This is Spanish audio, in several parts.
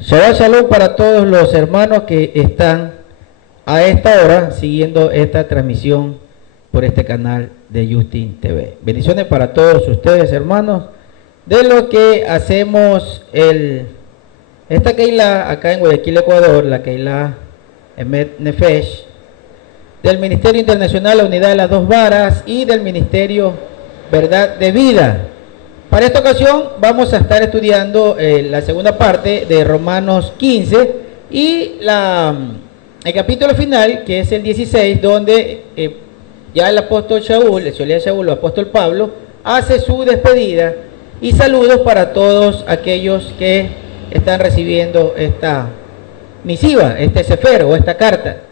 Shabbat Shalom para todos los hermanos que están a esta hora siguiendo esta transmisión por este canal de Justin TV. Bendiciones para todos ustedes, hermanos, de lo que hacemos esta Keilah acá en Guayaquil, Ecuador, la Keilah Emet Nefesh, del Ministerio Internacional La Unidad de las Dos Varas y del Ministerio Verdad de Vida. Para esta ocasión vamos a estar estudiando la segunda parte de Romanos 15 y el capítulo final, que es el 16, donde ya el apóstol Shaul, el Solía Shaul, o apóstol Pablo, hace su despedida y saludos para todos aquellos que están recibiendo esta misiva, este sefer o esta carta.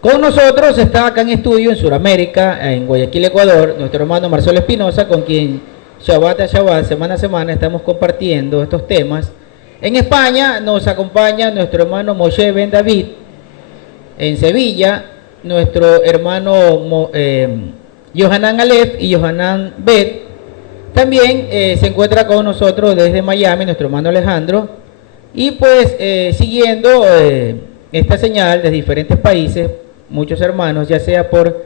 Con nosotros está acá en estudio en Sudamérica, en Guayaquil, Ecuador, nuestro hermano Marcelo Espinosa, con quien Shabbat a Shabbat, semana a semana, estamos compartiendo estos temas. En España nos acompaña nuestro hermano Moshe Ben David, en Sevilla, nuestro hermano Yohanan Aleph y Yohanan Bet. También se encuentra con nosotros desde Miami nuestro hermano Alejandro. Y pues siguiendo esta señal de diferentes países, muchos hermanos, ya sea por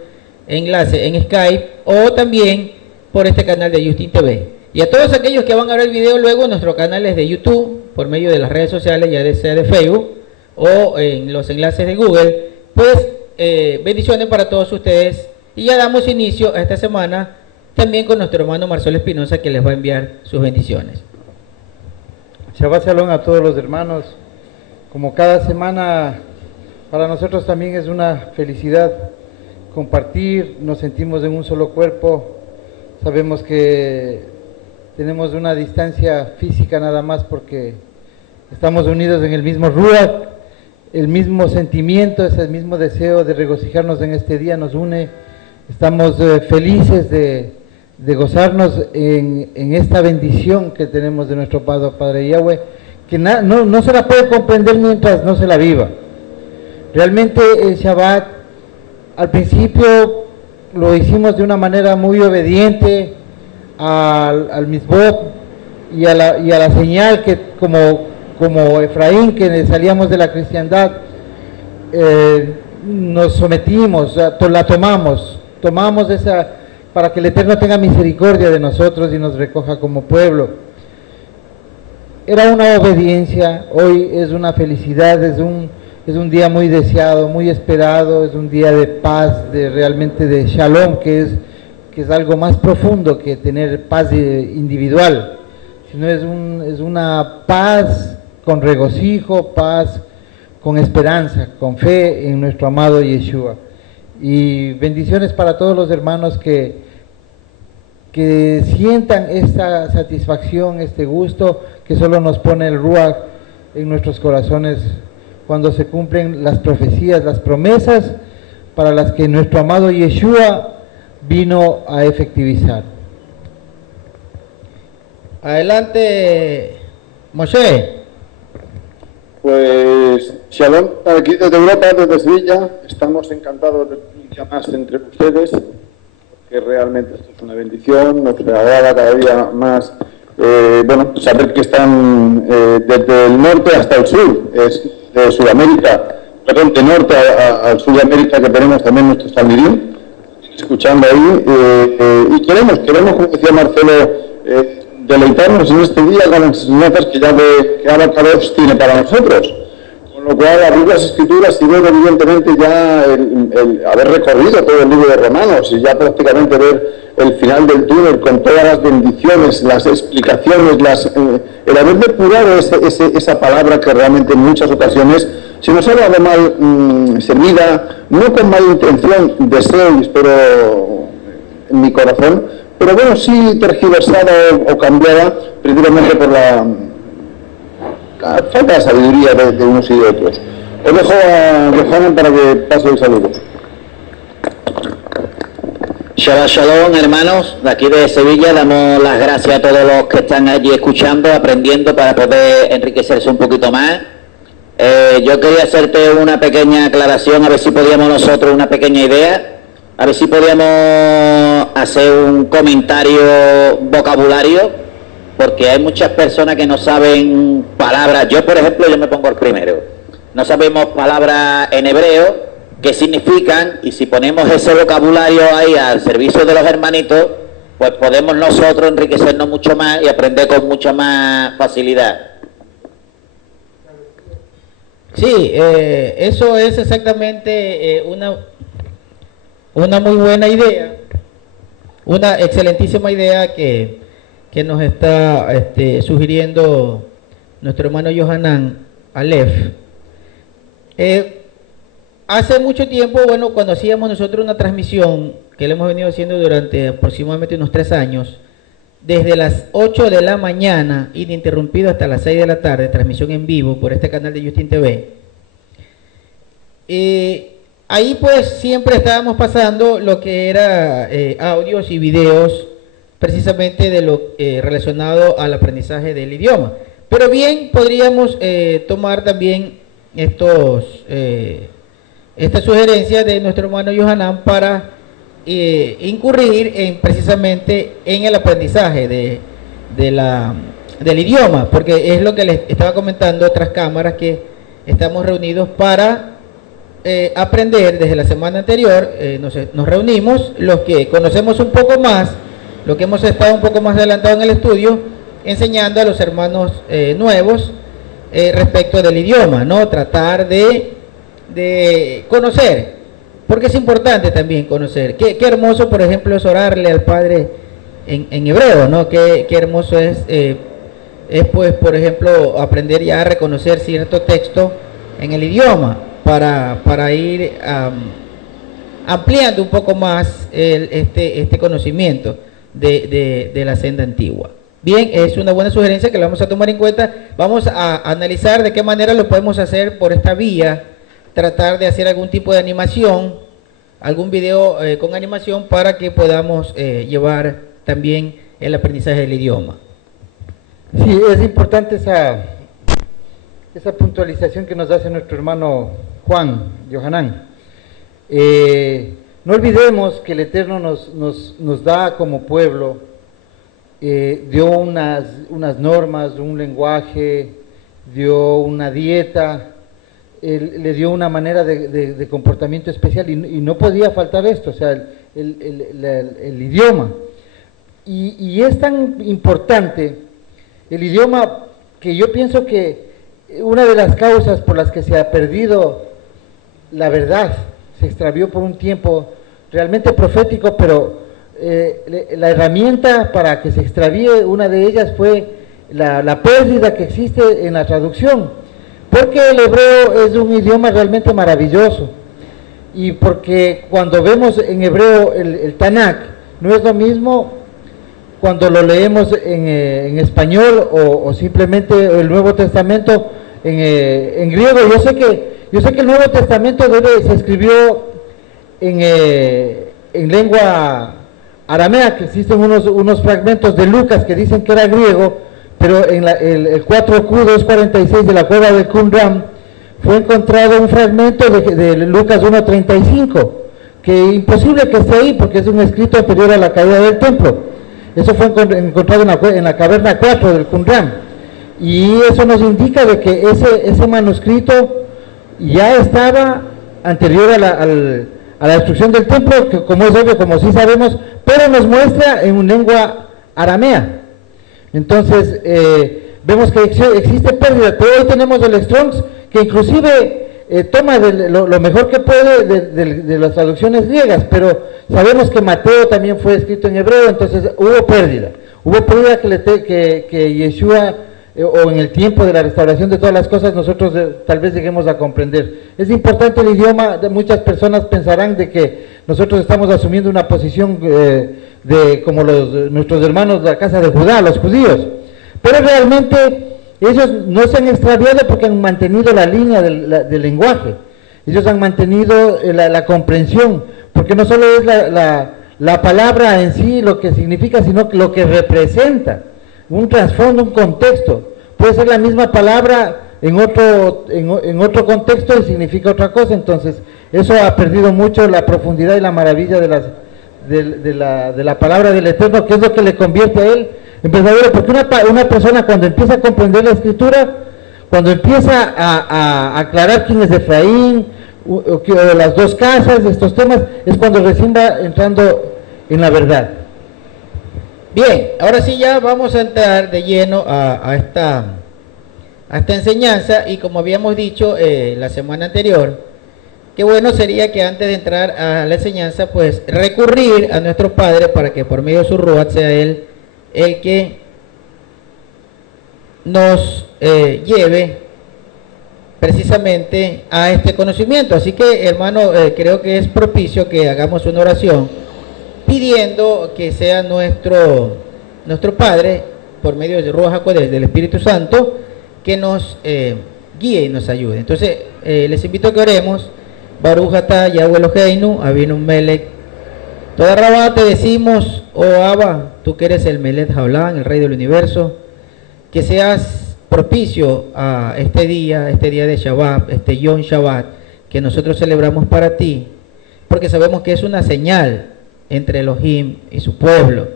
enlace en Skype o también por este canal de Justin TV. Y a todos aquellos que van a ver el video luego en nuestros canales de YouTube, por medio de las redes sociales, ya sea de Facebook o en los enlaces de Google, pues bendiciones para todos ustedes. Y ya damos inicio a esta semana también con nuestro hermano Marcelo Espinosa, que les va a enviar sus bendiciones. Shabbat Shalom a todos los hermanos. Como cada semana, para nosotros también es una felicidad compartir, nos sentimos en un solo cuerpo. Sabemos que tenemos una distancia física nada más porque estamos unidos en el mismo ruach, el mismo sentimiento, ese mismo deseo de regocijarnos en este día nos une. Estamos felices de gozarnos en esta bendición que tenemos de nuestro Padre Yahweh, que no se la puede comprender mientras no se la viva. Realmente el Shabbat al principio lo hicimos de una manera muy obediente al Mitzvot y a la señal que como Efraín, que salíamos de la cristiandad, nos sometimos, la tomamos esa para que el Eterno tenga misericordia de nosotros y nos recoja como pueblo. Era una obediencia, hoy es una felicidad, es un día muy deseado, muy esperado, es un día de paz, realmente de shalom, que es algo más profundo que tener paz individual, sino es una paz con regocijo, paz con esperanza, con fe en nuestro amado Yeshua. Y bendiciones para todos los hermanos que sientan esta satisfacción, este gusto que solo nos pone el Ruach en nuestros corazones cuando se cumplen las profecías, las promesas para las que nuestro amado Yeshua vino a efectivizar. Adelante, Moshe. Pues Shalom, aquí desde Europa, desde Sevilla, estamos encantados de un día más entre ustedes, porque realmente esto es una bendición, nos agrada cada día más, saber que están desde el norte hasta el sur, de Sudamérica, perdón, de norte al sur de América, que tenemos también nuestro familiares, escuchando ahí, y queremos, como decía Marcelo, deleitarnos en este día con las enseñanzas que Abba Kadosh tiene para nosotros. Con lo cual, abrir las Escrituras y luego, evidentemente, ya el haber recorrido todo el libro de Romanos y ya prácticamente ver el final del túnel con todas las bendiciones, las explicaciones, el haber depurado esa palabra que realmente en muchas ocasiones se nos ha dado mal servida, no con mala intención, deseo y espero en mi corazón, pero bueno, sí tergiversada o cambiada precisamente por la falta de sabiduría de unos y de otros. Os dejo a Yohanan para que pase el saludo. Shabbat Shalom, hermanos, de aquí de Sevilla. Damos las gracias a todos los que están allí escuchando, aprendiendo para poder enriquecerse un poquito más. Yo quería hacerte una pequeña aclaración, a ver si podíamos nosotros una pequeña idea. A ver si podíamos hacer un comentario vocabulario porque hay muchas personas que no saben palabras. Yo, por ejemplo, yo me pongo el primero. No sabemos palabras en hebreo, qué significan, y si ponemos ese vocabulario ahí al servicio de los hermanitos, pues podemos nosotros enriquecernos mucho más y aprender con mucha más facilidad. Sí, eso es exactamente una muy buena idea, una excelentísima idea que nos está sugiriendo nuestro hermano Yohanan Aleph. Hace mucho tiempo, bueno, cuando hacíamos nosotros una transmisión que le hemos venido haciendo durante aproximadamente unos 3 años, desde las 8 de la mañana, ininterrumpido hasta las 6 de la tarde, transmisión en vivo por este canal de Justin TV. Ahí pues siempre estábamos pasando lo que era audios y videos precisamente de lo relacionado al aprendizaje del idioma. Pero bien, podríamos tomar también esta sugerencia de nuestro hermano Yohanan para incurrir precisamente en el aprendizaje del idioma, porque es lo que les estaba comentando otras cámaras, que estamos reunidos para aprender. Desde la semana anterior nos reunimos los que conocemos un poco más, los que hemos estado un poco más adelantados en el estudio, enseñando a los hermanos nuevos respecto del idioma, ¿no? Tratar de conocer, porque es importante también conocer. Qué hermoso, por ejemplo, es orarle al Padre en hebreo, ¿no? Qué hermoso es pues, por ejemplo, aprender ya a reconocer cierto texto en el idioma para ir ampliando un poco más este conocimiento de la senda antigua. Bien, es una buena sugerencia que la vamos a tomar en cuenta. Vamos a analizar de qué manera lo podemos hacer por esta vía, tratar de hacer algún tipo de animación, algún video con animación, para que podamos llevar también el aprendizaje del idioma. Sí, es importante esa puntualización que nos hace nuestro hermano Juan, Yohanan. No olvidemos que el Eterno nos da como pueblo, dio unas normas, un lenguaje, dio una dieta, le dio una manera de comportamiento especial, y no podía faltar esto, o sea, el idioma. Y es tan importante el idioma, que yo pienso que una de las causas por las que se ha perdido la verdad, se extravió por un tiempo realmente profético, pero la herramienta para que se extravíe, una de ellas fue la pérdida que existe en la traducción, porque el hebreo es un idioma realmente maravilloso, y porque cuando vemos en hebreo el Tanakh, no es lo mismo cuando lo leemos en español o simplemente el Nuevo Testamento en griego. Yo sé que el Nuevo Testamento se escribió en lengua aramea, que existen unos fragmentos de Lucas que dicen que era griego, pero en el 4Q246 de la cueva de Qumran fue encontrado un fragmento de Lucas 1:35, que imposible que esté ahí porque es un escrito anterior a la caída del templo. Eso fue encontrado en la caverna 4 del Qumran, y eso nos indica de que ese manuscrito ya estaba anterior a la destrucción del templo, que como es obvio, como sí sabemos, pero nos muestra en lengua aramea. Entonces vemos que existe pérdida. Pero hoy tenemos el Strongs, que inclusive toma lo mejor que puede de las traducciones griegas, pero sabemos que Mateo también fue escrito en hebreo. Entonces hubo pérdida que Yeshua, o en el tiempo de la restauración de todas las cosas, nosotros tal vez lleguemos a comprender. Es importante el idioma. Muchas personas pensarán de que nosotros estamos asumiendo una posición como nuestros hermanos de la casa de Judá, los judíos, pero realmente ellos no se han extraviado porque han mantenido la línea del lenguaje. Ellos han mantenido la comprensión, porque no solo es la palabra en sí lo que significa, sino lo que representa, un trasfondo, un contexto. Puede ser la misma palabra en otro contexto y significa otra cosa. Entonces eso ha perdido mucho la profundidad y la maravilla de la palabra del Eterno, que es lo que le convierte a él en verdadero, porque una persona cuando empieza a comprender la Escritura, cuando empieza a aclarar quién es Efraín, o las dos casas, estos temas, es cuando recién va entrando en la verdad. Bien, ahora sí ya vamos a entrar de lleno a esta enseñanza, y como habíamos dicho la semana anterior, qué bueno sería que antes de entrar a la enseñanza, pues recurrir a nuestro Padre para que por medio de su Ruach sea Él el que nos lleve precisamente a este conocimiento. Así que, hermano, creo que es propicio que hagamos una oración pidiendo que sea nuestro Padre, por medio de Ruach HaKodesh, del Espíritu Santo, que nos guíe y nos ayude. Entonces, les invito a que oremos. Baruch atah Yahweh Eloheinu, Avinu Melech. Toda Rabá te decimos, oh Abba, tú que eres el Melech Haolam, el Rey del Universo, que seas propicio a este día de Shabbat, este Yom Shabbat, que nosotros celebramos para ti, porque sabemos que es una señal entre Elohim y su pueblo,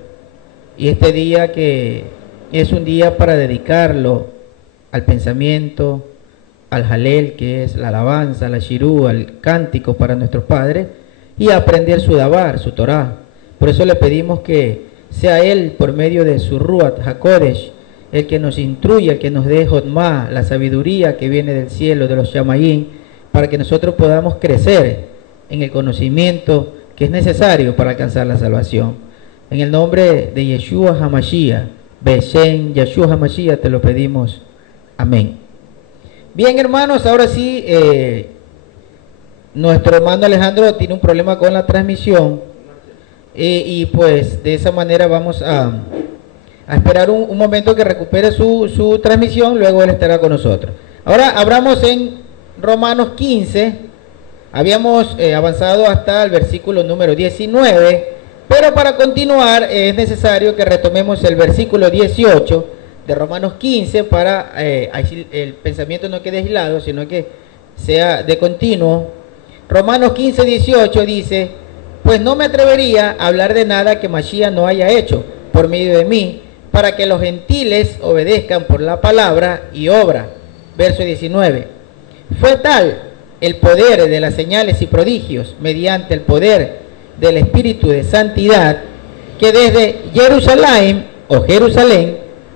y este día que es un día para dedicarlo al pensamiento, al Halel, que es la alabanza, la Shirú, al cántico para nuestros padres, y a aprender su Dabar, su Torah. Por eso le pedimos que sea Él, por medio de su Ruach HaKodesh, el que nos instruya, el que nos dé Jotmah, la sabiduría que viene del cielo, de los Shamayim, para que nosotros podamos crecer en el conocimiento que es necesario para alcanzar la salvación. En el nombre de Yeshua HaMashiach, Beshem Yeshua HaMashiach, te lo pedimos. Amén. Bien, hermanos, ahora sí, nuestro hermano Alejandro tiene un problema con la transmisión, y pues de esa manera vamos a esperar un momento que recupere su transmisión, luego él estará con nosotros. Ahora abramos en Romanos 15, habíamos avanzado hasta el versículo número 19, pero para continuar es necesario que retomemos el versículo 18 de Romanos 15 para el pensamiento no quede aislado, sino que sea de continuo. Romanos 15, 18 dice: pues no me atrevería a hablar de nada que Mashiach no haya hecho por medio de mí, para que los gentiles obedezcan por la palabra y obra. Verso 19: fue tal el poder de las señales y prodigios mediante el poder del Espíritu de Santidad, que desde Jerusalén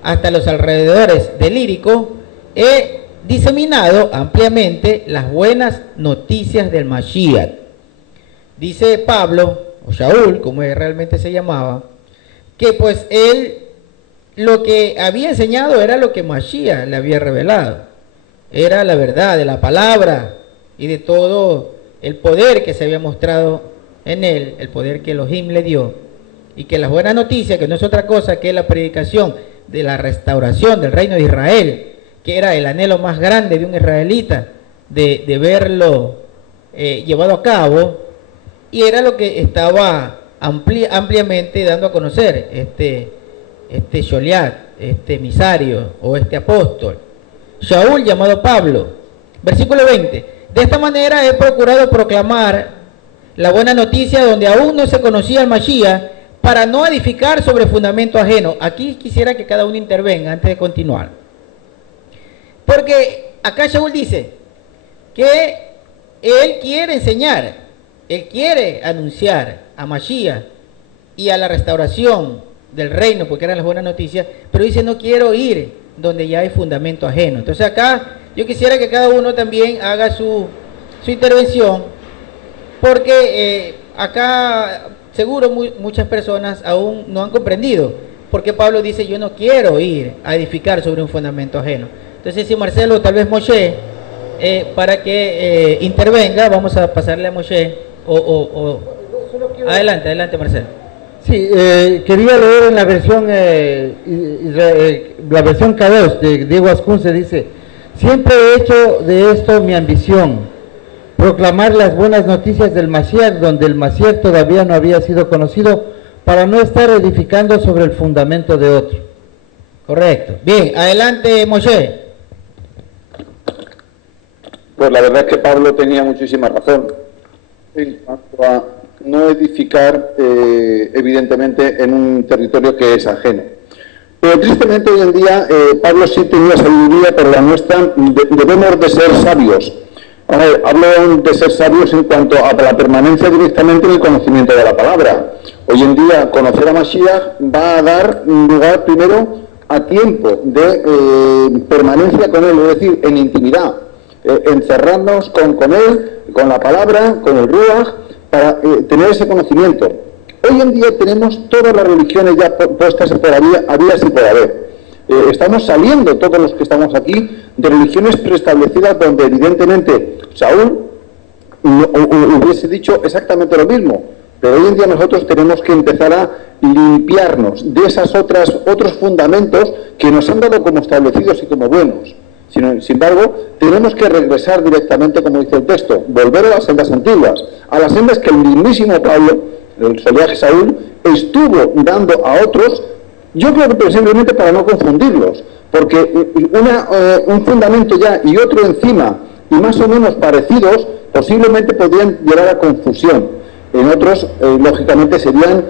hasta los alrededores de Ilírico he diseminado ampliamente las buenas noticias del Mashiach. Dice Pablo, o Shaul, como realmente se llamaba, que pues él lo que había enseñado era lo que Mashiach le había revelado. Era la verdad de la palabra y de todo el poder que se había mostrado en él, el poder que Elohim le dio, y que las buenas noticias, que no es otra cosa que la predicación de la restauración del reino de Israel, que era el anhelo más grande de un israelita, de verlo llevado a cabo, y era lo que estaba ampliamente dando a conocer este Sholiat, este emisario o este apóstol, Shaul, llamado Pablo. Versículo 20: de esta manera he procurado proclamar la buena noticia donde aún no se conocía el Mashiach, para no edificar sobre fundamento ajeno. Aquí quisiera que cada uno intervenga antes de continuar, porque acá Shaul dice que él quiere enseñar, él quiere anunciar a Mashiach y a la restauración del reino, porque eran las buenas noticias, pero dice: no quiero ir donde ya hay fundamento ajeno. Entonces acá yo quisiera que cada uno también haga su intervención, porque acá seguro muchas personas aún no han comprendido por qué Pablo dice: yo no quiero ir a edificar sobre un fundamento ajeno. Entonces, si Marcelo, tal vez Moshe, para que intervenga, vamos a pasarle a Moshe, adelante Marcelo. Sí, quería leer en la versión K2 de Diego Ascunce. Dice: siempre he hecho de esto mi ambición, proclamar las buenas noticias del Mashiach, donde el Mashiach todavía no había sido conocido, para no estar edificando sobre el fundamento de otro. Correcto. Bien, adelante Moshe. Pues la verdad es que Pablo tenía muchísima razón en cuanto a no edificar evidentemente en un territorio que es ajeno. Tristemente hoy en día Pablo sí tenía sabiduría, pero la nuestra debemos de ser sabios. Hablo de ser sabios en cuanto a la permanencia directamente en el conocimiento de la palabra. Hoy en día conocer a Mashiach va a dar lugar primero a tiempo de permanencia con él, es decir, en intimidad, encerrarnos con él, con la palabra, con el Ruach, para tener ese conocimiento. Hoy en día tenemos todas las religiones ya puestas por habidas y por haber. Estamos saliendo, todos los que estamos aquí, de religiones preestablecidas donde evidentemente Saúl hubiese dicho exactamente lo mismo, pero hoy en día nosotros tenemos que empezar a limpiarnos de esas otros fundamentos que nos han dado como establecidos y como buenos. Sin embargo, tenemos que regresar directamente, como dice el texto, volver a las sendas antiguas, a las sendas que el mismísimo Pablo, el soleaje Saúl, estuvo dando a otros. Yo creo que simplemente para no confundirlos, porque un fundamento ya y otro encima, y más o menos parecidos, posiblemente podrían llevar a confusión. En otros, lógicamente, serían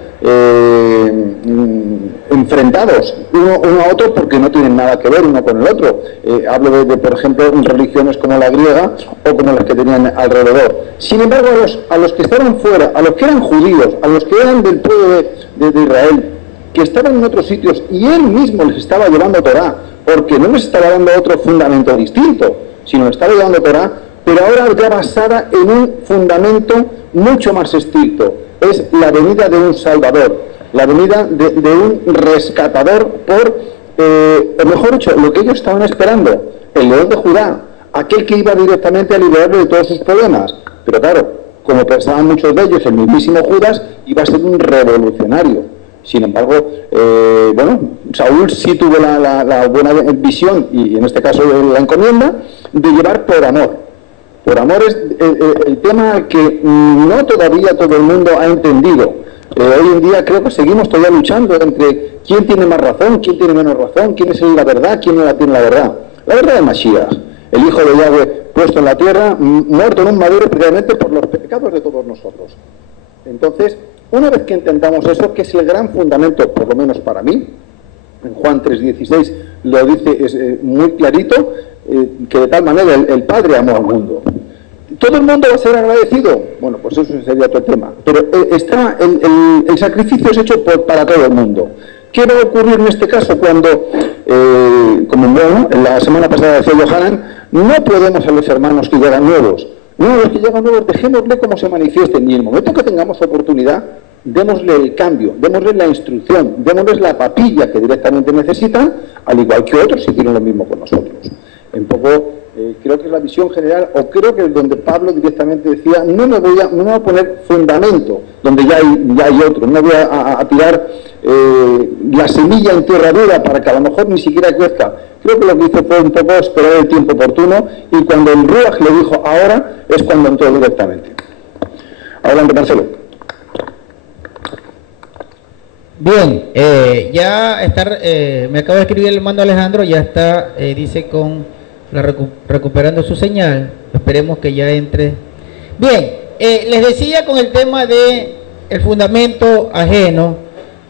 enfrentados uno a otro porque no tienen nada que ver uno con el otro. Hablo de, por ejemplo, religiones como la griega o como las que tenían alrededor. Sin embargo, a los que estaban fuera, a los que eran judíos, a los que eran del pueblo de Israel, que estaban en otros sitios y él mismo les estaba llevando Torá, porque no les estaba dando otro fundamento distinto, sino les estaba llevando Torá, pero ahora ya basada en un fundamento mucho más estricto. Es la venida de un Salvador, la venida de un rescatador o mejor dicho, lo que ellos estaban esperando, el león de Judá, aquel que iba directamente a liberarle de todos sus problemas. Pero claro, como pensaban muchos de ellos, el mismísimo Judas iba a ser un revolucionario. Sin embargo, Saúl sí tuvo la buena visión, y en este caso la encomienda, de llevar por amor. Por amor es el tema que no todavía todo el mundo ha entendido. Hoy en día creo que seguimos todavía luchando entre quién tiene más razón, quién tiene menos razón, quién es la verdad, quién no la tiene la verdad. La verdad es Mashiach, el Hijo de Yahweh puesto en la tierra, muerto en un madero precisamente por los pecados de todos nosotros. Entonces, una vez que entendamos eso, que es el gran fundamento, por lo menos para mí, en Juan 3:16 lo dice muy clarito, que de tal manera el Padre amó al mundo. ¿Todo el mundo va a ser agradecido? Bueno, pues eso sería otro tema. Pero el sacrificio es hecho para todo el mundo. ¿Qué va a ocurrir en este caso cuando, en la semana pasada decía Yohanan, no podemos a los hermanos que llegan nuevos? No, los que llegan nuevos, dejémosle cómo se manifiesten, y en el momento que tengamos oportunidad, démosle el cambio, démosle la instrucción, démosles la papilla que directamente necesitan, al igual que otros hicieron lo mismo con nosotros. Un poco, creo que es la visión general, o creo que es donde Pablo directamente decía, no me voy a poner fundamento, donde ya hay otro, no voy a tirar la semilla en tierra dura para que a lo mejor ni siquiera crezca. Creo que lo que hizo fue un poco esperar el tiempo oportuno, y cuando el Ruach le dijo ahora, es cuando entró directamente. Adelante, Marcelo. Bien, ya está, me acabo de escribir el mando Alejandro, ya está, dice recuperando su señal, esperemos que ya entre. Bien, les decía con el tema de el fundamento ajeno,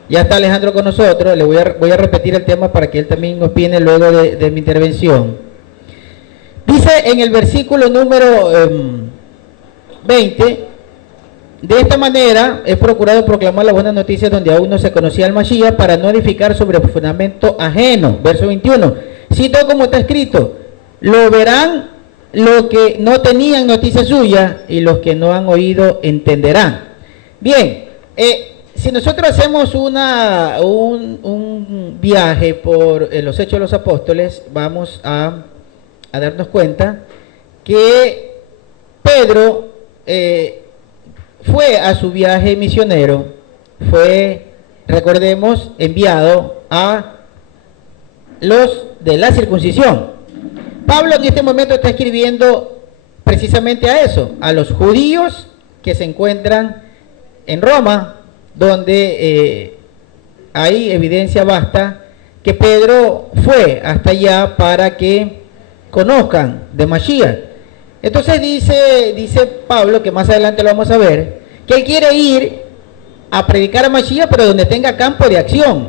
ya está Alejandro con nosotros, le voy a repetir el tema para que él también opine luego de mi intervención. Dice en el versículo número 20, de esta manera he procurado proclamar la buena noticia donde aún no se conocía el Mashiach, para no edificar sobre el fundamento ajeno. Verso 21, cito como está escrito: lo verán los que no tenían noticia suya, y los que no han oído entenderán. Bien, si nosotros hacemos un viaje por los Hechos de los Apóstoles, vamos a darnos cuenta que Pedro fue a su viaje misionero, fue, recordemos, enviado a los de la circuncisión. Pablo en este momento está escribiendo precisamente a eso, a los judíos que se encuentran en Roma, donde hay evidencia basta que Pedro fue hasta allá para que conozcan de Mashiach. Entonces dice Pablo, que más adelante lo vamos a ver, que él quiere ir a predicar a Mashiach, pero donde tenga campo de acción.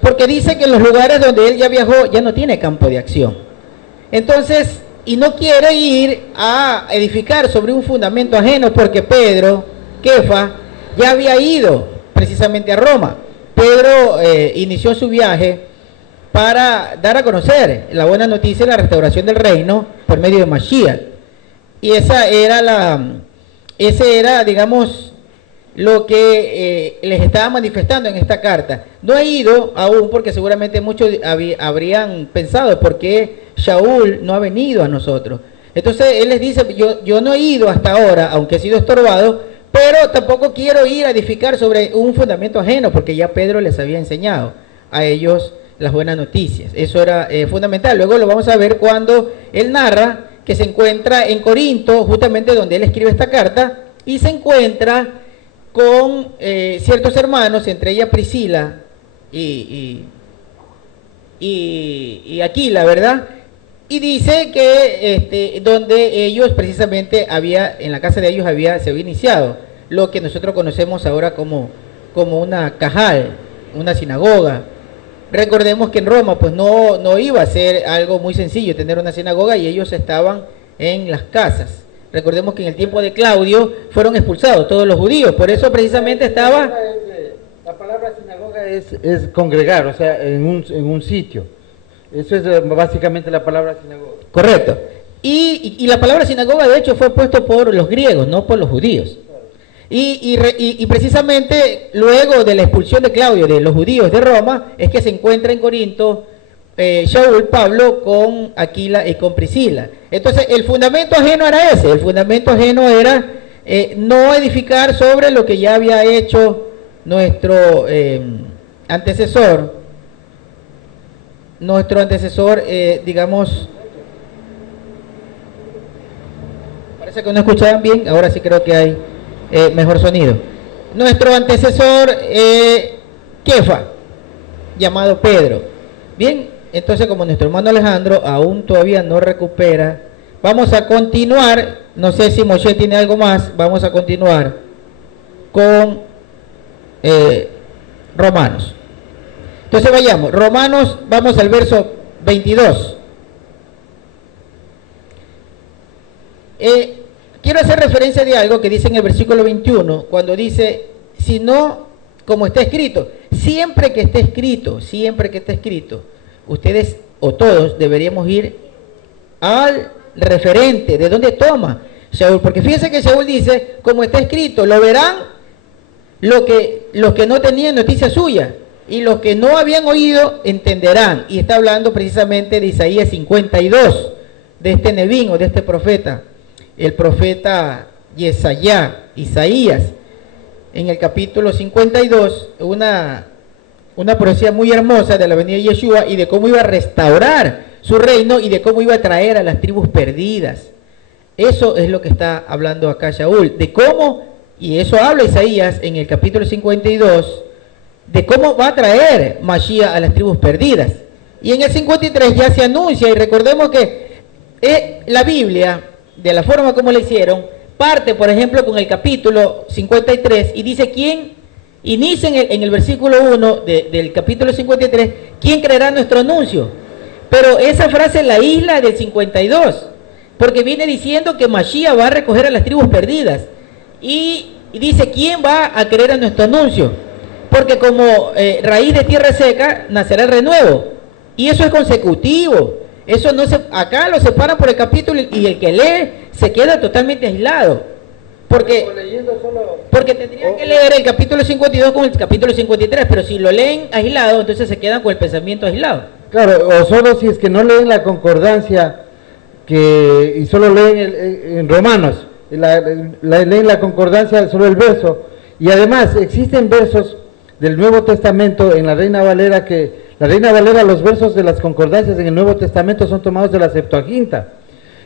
porque dice que en los lugares donde él ya viajó ya no tiene campo de acción. Entonces, y no quiere ir a edificar sobre un fundamento ajeno, porque Pedro, Kefa, ya había ido precisamente a Roma. Pedro inició su viaje para dar a conocer la buena noticia de la restauración del reino por medio de Mashiach. Y ese era, digamos, lo que les estaba manifestando en esta carta. No he ido aún porque seguramente muchos habrían pensado por qué Shaul no ha venido a nosotros. Entonces él les dice, yo no he ido hasta ahora, aunque he sido estorbado, pero tampoco quiero ir a edificar sobre un fundamento ajeno, porque ya Pedro les había enseñado a ellos las buenas noticias. Eso era fundamental. Luego lo vamos a ver cuando él narra que se encuentra en Corinto, justamente donde él escribe esta carta, y se encuentra con ciertos hermanos, entre ellas Priscila y Aquila, ¿verdad? Y dice que donde ellos precisamente en la casa de ellos se había iniciado lo que nosotros conocemos ahora como una cajal, una sinagoga. Recordemos que en Roma pues no iba a ser algo muy sencillo tener una sinagoga, y ellos estaban en las casas. Recordemos que en el tiempo de Claudio fueron expulsados todos los judíos, por eso precisamente estaba... La palabra sinagoga es congregar, o sea, en un sitio. Eso es básicamente la palabra sinagoga. Correcto. Y la palabra sinagoga de hecho fue puesto por los griegos, no por los judíos. Y precisamente luego de la expulsión de Claudio de los judíos de Roma, es que se encuentra en Corinto Shaul, Pablo, con Aquila y con Priscila. Entonces el fundamento ajeno era ese, el fundamento ajeno era no edificar sobre lo que ya había hecho nuestro antecesor, digamos, parece que no escuchaban bien, ahora sí creo que hay mejor sonido. Nuestro antecesor Kefa, llamado Pedro. Bien, entonces como nuestro hermano Alejandro aún todavía no recupera, vamos a continuar, no sé si Moshe tiene algo más, vamos a continuar con Romanos. Entonces vayamos, Romanos, vamos al verso 22. Quiero hacer referencia de algo que dice en el versículo 21, cuando dice, si no, como está escrito, siempre que esté escrito, ustedes o todos deberíamos ir al referente, de dónde toma Shaul, porque fíjense que Shaul dice, como está escrito, lo verán los que no tenían noticia suya, y los que no habían oído entenderán. Y está hablando precisamente de Isaías 52, de este Nebín o de este profeta, el profeta Isaías, en el capítulo 52, una profecía muy hermosa de la venida de Yeshua y de cómo iba a restaurar su reino y de cómo iba a traer a las tribus perdidas. Eso es lo que está hablando acá Shaul, de cómo, y eso habla Isaías en el capítulo 52, de cómo va a traer Mashiach a las tribus perdidas. Y en el 53 ya se anuncia, y recordemos que la Biblia, de la forma como la hicieron, parte por ejemplo con el capítulo 53 y dice quién inicia en el versículo 1 del capítulo 53, ¿quién creerá nuestro anuncio? Pero esa frase la isla del 52, porque viene diciendo que Mashiach va a recoger a las tribus perdidas, y dice ¿quién va a creer a nuestro anuncio? Porque como raíz de tierra seca nacerá el renuevo, y eso es consecutivo. Eso no acá lo separan por el capítulo, y el que lee se queda totalmente aislado. Porque tendrían que leer el capítulo 52 con el capítulo 53, pero si lo leen aislado, entonces se quedan con el pensamiento aislado. Claro, o solo si es que no leen la concordancia, y solo leen en Romanos, leen la concordancia, solo el verso. Y además existen versos del Nuevo Testamento en la Reina Valera los versos de las concordancias en el Nuevo Testamento son tomados de la Septuaginta,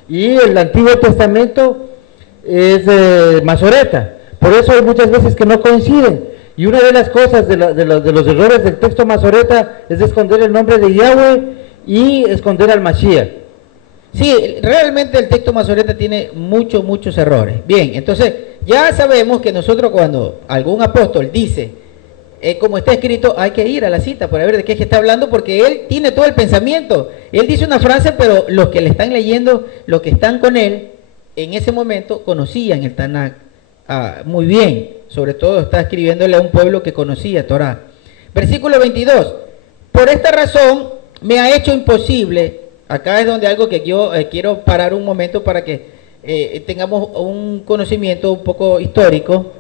y el Antiguo Testamento es Masoreta, por eso hay muchas veces que no coinciden, y una de las cosas de los errores del texto Masoreta es esconder el nombre de Yahweh y esconder al Mashiach. Sí, realmente el texto Masoreta tiene muchos errores. Bien, entonces ya sabemos que nosotros cuando algún apóstol dice como está escrito, hay que ir a la cita para ver de qué es que está hablando, porque él tiene todo el pensamiento. Él dice una frase, pero los que le están leyendo, los que están con él, en ese momento conocían el Tanakh muy bien. Sobre todo está escribiéndole a un pueblo que conocía Torah. Versículo 22. Por esta razón me ha hecho imposible. Acá es donde algo que yo quiero parar un momento para que tengamos un conocimiento un poco histórico.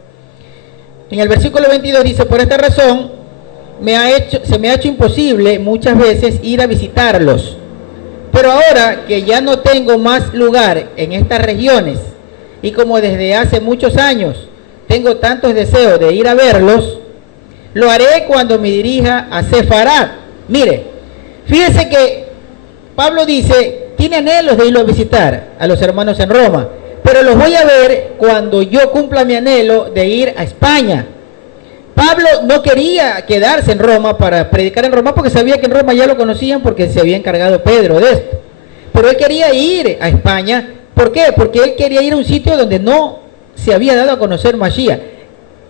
En el versículo 22 dice, por esta razón se me ha hecho imposible muchas veces ir a visitarlos. Pero ahora que ya no tengo más lugar en estas regiones, y como desde hace muchos años tengo tantos deseos de ir a verlos, lo haré cuando me dirija a Sefarat. Mire, fíjese que Pablo dice, tiene anhelos de irlo a visitar a los hermanos en Roma, pero los voy a ver cuando yo cumpla mi anhelo de ir a España. Pablo no quería quedarse en Roma para predicar en Roma porque sabía que en Roma ya lo conocían porque se había encargado Pedro de esto. Pero él quería ir a España. ¿Por qué? Porque él quería ir a un sitio donde no se había dado a conocer Mashiach.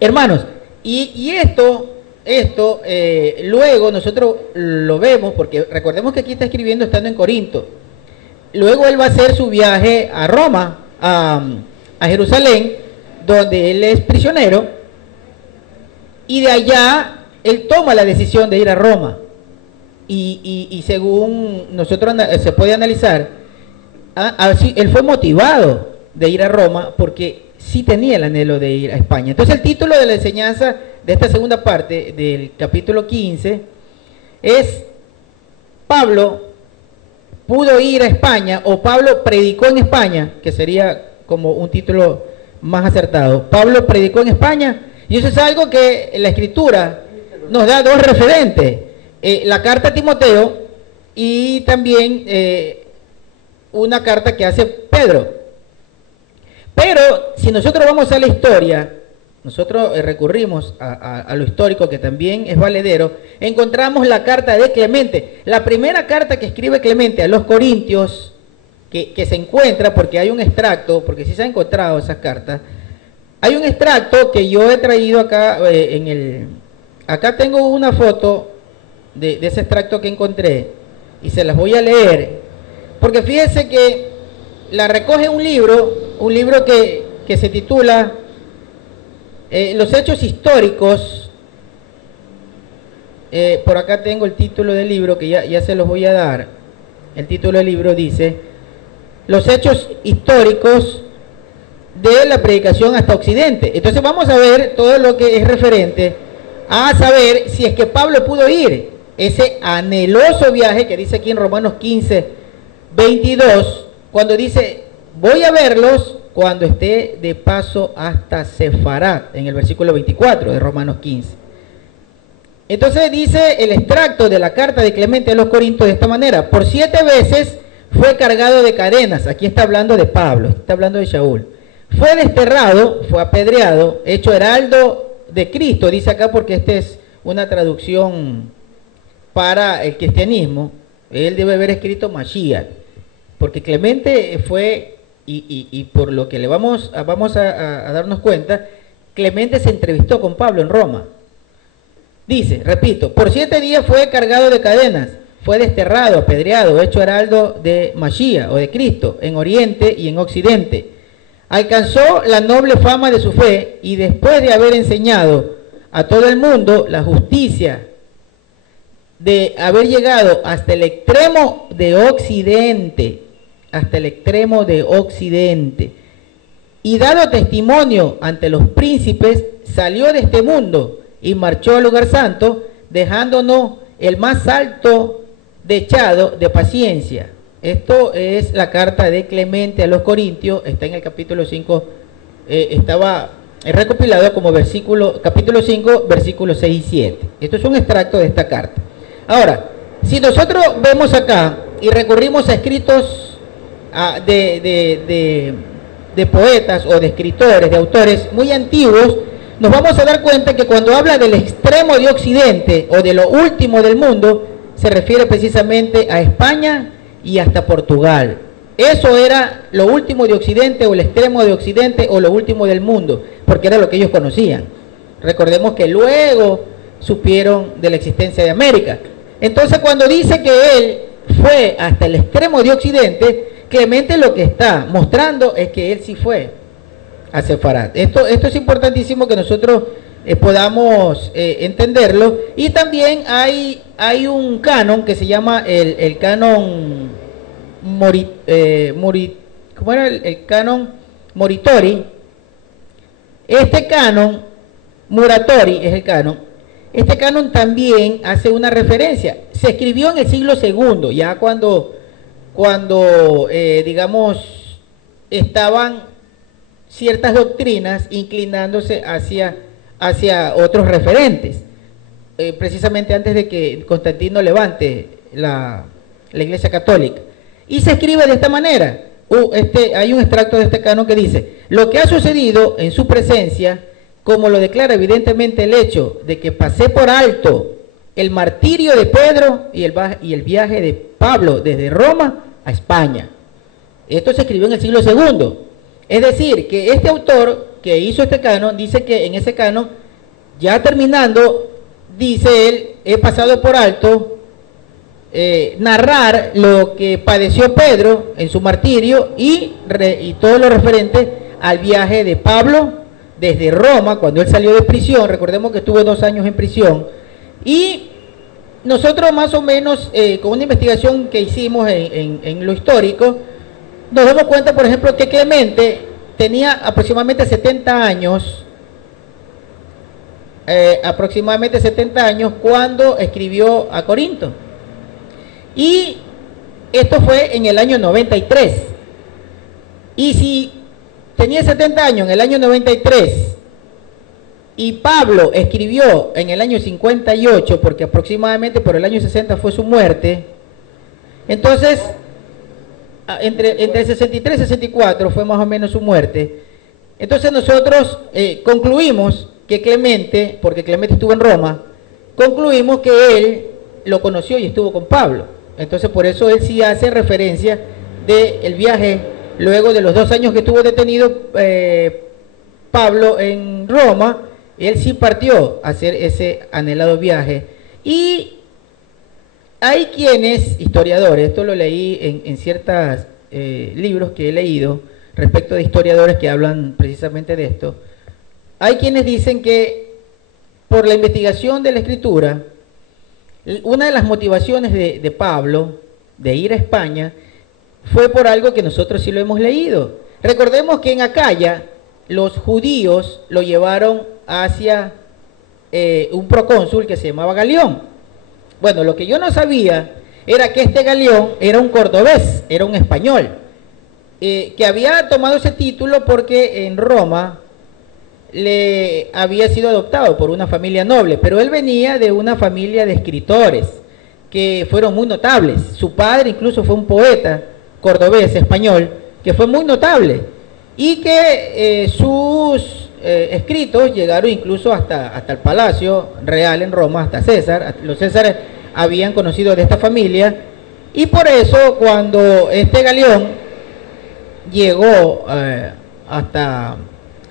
Hermanos, y esto luego nosotros lo vemos, porque recordemos que aquí está escribiendo estando en Corinto. Luego él va a hacer su viaje a Roma, a Jerusalén, donde él es prisionero. Y de allá, él toma la decisión de ir a Roma. Y según nosotros se puede analizar, así, él fue motivado de ir a Roma porque sí tenía el anhelo de ir a España. Entonces el título de la enseñanza de esta segunda parte del capítulo 15 es Pablo pudo ir a España, o Pablo predicó en España, que sería como un título más acertado. Pablo predicó en España. Y eso es algo que la Escritura nos da dos referentes, la carta a Timoteo y también una carta que hace Pedro. Pero si nosotros vamos a la historia, nosotros recurrimos a lo histórico, que también es valedero, encontramos la carta de Clemente. La primera carta que escribe Clemente a los Corintios, que se encuentra, porque hay un extracto, porque sí se han encontrado esas cartas. Hay un extracto que yo he traído acá, acá tengo una foto de ese extracto que encontré, y se las voy a leer, porque fíjense que la recoge un libro que se titula Los Hechos Históricos. Por acá tengo el título del libro, que ya se los voy a dar. El título del libro dice, Los Hechos Históricos de la predicación hasta Occidente. Entonces vamos a ver todo lo que es referente a saber si es que Pablo pudo ir ese anheloso viaje que dice aquí en Romanos 15, 22, cuando dice, voy a verlos cuando esté de paso hasta Sefarat, en el versículo 24 de Romanos 15. Entonces dice el extracto de la carta de Clemente a los Corintios de esta manera, por 7 veces fue cargado de cadenas. Aquí está hablando de Pablo, está hablando de Shaul. Fue desterrado, fue apedreado, hecho heraldo de Cristo, dice acá, porque esta es una traducción para el cristianismo. Él debe haber escrito Mashiach, porque Clemente fue, y por lo que le vamos a darnos cuenta, Clemente se entrevistó con Pablo en Roma. Dice, repito, por 7 días fue cargado de cadenas, fue desterrado, apedreado, hecho heraldo de Mashiach o de Cristo, en Oriente y en Occidente. Alcanzó la noble fama de su fe, y después de haber enseñado a todo el mundo la justicia, de haber llegado hasta el extremo de Occidente, y dado testimonio ante los príncipes, salió de este mundo y marchó al lugar santo, dejándonos el más alto dechado de paciencia. Esto es la carta de Clemente a los Corintios, está en el capítulo 5, estaba recopilado como capítulo 5, versículos 6 y 7. Esto es un extracto de esta carta. Ahora, si nosotros vemos acá y recurrimos a escritos de poetas o de escritores, de autores muy antiguos, nos vamos a dar cuenta que cuando habla del extremo de Occidente o de lo último del mundo, se refiere precisamente a España y hasta Portugal. Eso era lo último de Occidente, o el extremo de Occidente, o lo último del mundo, porque era lo que ellos conocían. Recordemos que luego, supieron de la existencia de América. Entonces, cuando dice que él fue hasta el extremo de Occidente, Clemente lo que está mostrando es que él sí fue a Sefarad. Esto es importantísimo que nosotros podamos entenderlo. Y también hay un canon que se llama el canon ¿cómo era? El canon Muratori. Este canon, Muratori es el canon. Este canon también hace una referencia. Se escribió en el siglo II, ya cuando digamos, estaban ciertas doctrinas inclinándose hacia otros referentes. Precisamente antes de que Constantino levante la Iglesia Católica. Y se escribe de esta manera. Hay un extracto de este canon que dice: lo que ha sucedido en su presencia, como lo declara evidentemente el hecho de que pasé por alto el martirio de Pedro y el viaje de Pablo desde Roma a España. Esto se escribió en el siglo II. Es decir, que este autor que hizo este canon dice que en ese canon, ya terminando, dice él, he pasado por alto narrar lo que padeció Pedro en su martirio y todo lo referente al viaje de Pablo desde Roma, cuando él salió de prisión. Recordemos que estuvo 2 años en prisión. Y nosotros más o menos, con una investigación que hicimos en lo histórico, nos damos cuenta, por ejemplo, que Clemente tenía aproximadamente 70 años, cuando escribió a Corinto. Y esto fue en el año 93. Y si tenía 70 años en el año 93 y Pablo escribió en el año 58, porque aproximadamente por el año 60 fue su muerte, entonces entre el 63 y 64 fue más o menos su muerte. Entonces nosotros concluimos que Clemente, porque Clemente estuvo en Roma, concluimos que él lo conoció y estuvo con Pablo. Entonces por eso él sí hace referencia del viaje luego de los 2 años que estuvo detenido Pablo en Roma. Él sí partió a hacer ese anhelado viaje. Y hay quienes, historiadores, esto lo leí en ciertos libros que he leído respecto de historiadores que hablan precisamente de esto. Hay quienes dicen que por la investigación de la Escritura, una de las motivaciones de Pablo de ir a España fue por algo que nosotros sí lo hemos leído. Recordemos que en Acaya los judíos lo llevaron hacia un procónsul que se llamaba Galión. Bueno, lo que yo no sabía era que este Galión era un cordobés, era un español, que había tomado ese título porque en Roma le había sido adoptado por una familia noble, pero él venía de una familia de escritores que fueron muy notables. Su padre incluso fue un poeta cordobés, español, que fue muy notable, y que sus escritos llegaron incluso hasta el Palacio Real en Roma, hasta César. Los Césares habían conocido de esta familia, y por eso cuando este Galión llegó hasta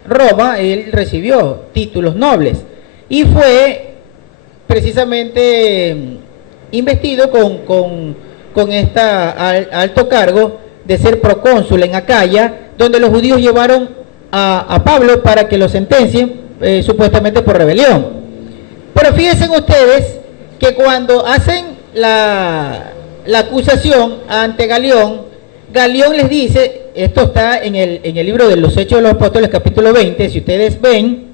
Roma, él recibió títulos nobles y fue precisamente investido con este alto cargo de ser procónsul en Acaya, donde los judíos llevaron a Pablo para que lo sentencien supuestamente por rebelión. Pero fíjense ustedes que cuando hacen la acusación ante Galión, Galión les dice, esto está en el libro de los Hechos de los Apóstoles, capítulo 20, si ustedes ven,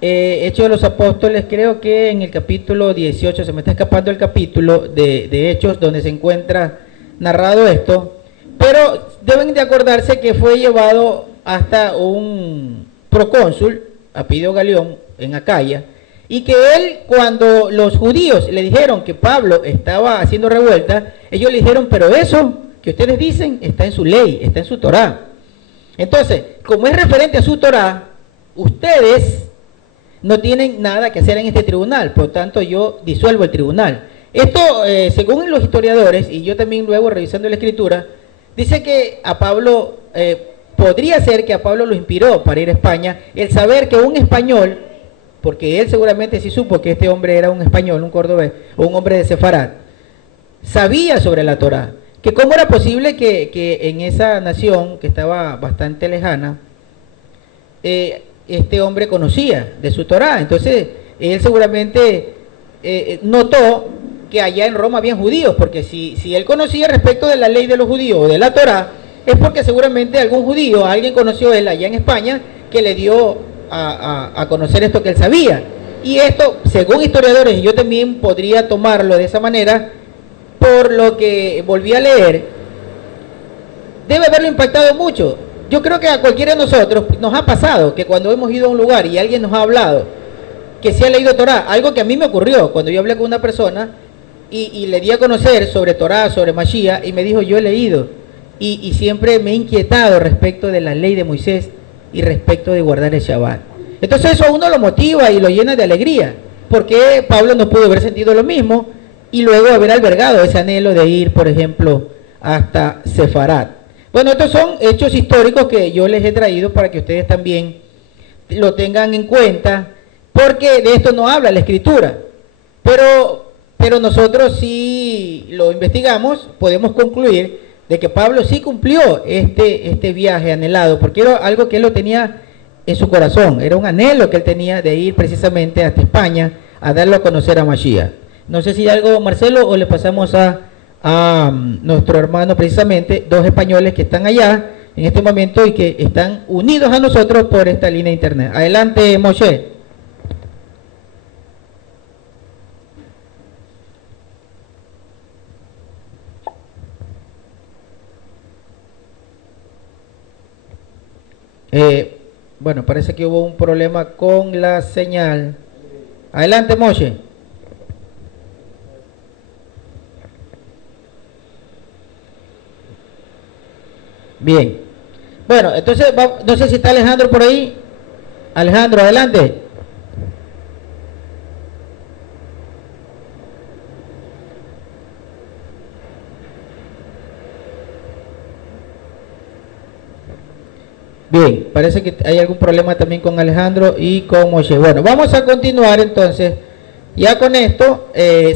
Hechos de los Apóstoles, creo que en el capítulo 18, se me está escapando el capítulo de Hechos donde se encuentra narrado esto, pero deben de acordarse que fue llevado hasta un procónsul, apellido Galión, en Acaya, y que él, cuando los judíos le dijeron que Pablo estaba haciendo revuelta, ellos le dijeron, pero eso que ustedes dicen está en su ley, está en su Torá. Entonces, como es referente a su Torá, ustedes no tienen nada que hacer en este tribunal, por lo tanto yo disuelvo el tribunal. Esto, según los historiadores, y yo también luego revisando la Escritura, dice que a Pablo, podría ser que a Pablo lo inspiró para ir a España, el saber que un español porque él seguramente sí supo que este hombre era un español, un cordobés, o un hombre de Sefarad, sabía sobre la Torá, que cómo era posible que en esa nación que estaba bastante lejana, este hombre conocía de su Torá. Entonces él seguramente notó que allá en Roma habían judíos, porque si él conocía respecto de la ley de los judíos o de la Torá, es porque seguramente algún judío, alguien conoció él allá en España, que le dio a conocer esto que él sabía. Y esto, según historiadores, y yo también podría tomarlo de esa manera, por lo que volví a leer, debe haberlo impactado mucho. Yo creo que a cualquiera de nosotros nos ha pasado que cuando hemos ido a un lugar y alguien nos ha hablado que se ha leído Torá, algo que a mí me ocurrió cuando yo hablé con una persona y le di a conocer sobre Torá, sobre Mashiach, y me dijo, yo he leído y siempre me he inquietado respecto de la ley de Moisés y respecto de guardar el Shabbat. Entonces eso a uno lo motiva y lo llena de alegría, porque Pablo no pudo haber sentido lo mismo y luego haber albergado ese anhelo de ir, por ejemplo, hasta Sefarad. Bueno, estos son hechos históricos que yo les he traído para que ustedes también lo tengan en cuenta, porque de esto no habla la Escritura, pero nosotros sí lo investigamos, podemos concluir de que Pablo sí cumplió este viaje anhelado, porque era algo que él lo tenía en su corazón, era un anhelo que él tenía de ir precisamente hasta España a darlo a conocer a Mashiach. No sé si hay algo, Marcelo, o le pasamos a nuestro hermano, precisamente, dos españoles que están allá en este momento y que están unidos a nosotros por esta línea de internet. Adelante, Moshe. Bueno, parece que hubo un problema con la señal. Adelante, Moshe. Bien. Bueno, entonces, no sé si está Alejandro por ahí. Alejandro, adelante. Bien, parece que hay algún problema también con Alejandro y con Moshe. Bueno, vamos a continuar entonces. Ya con esto,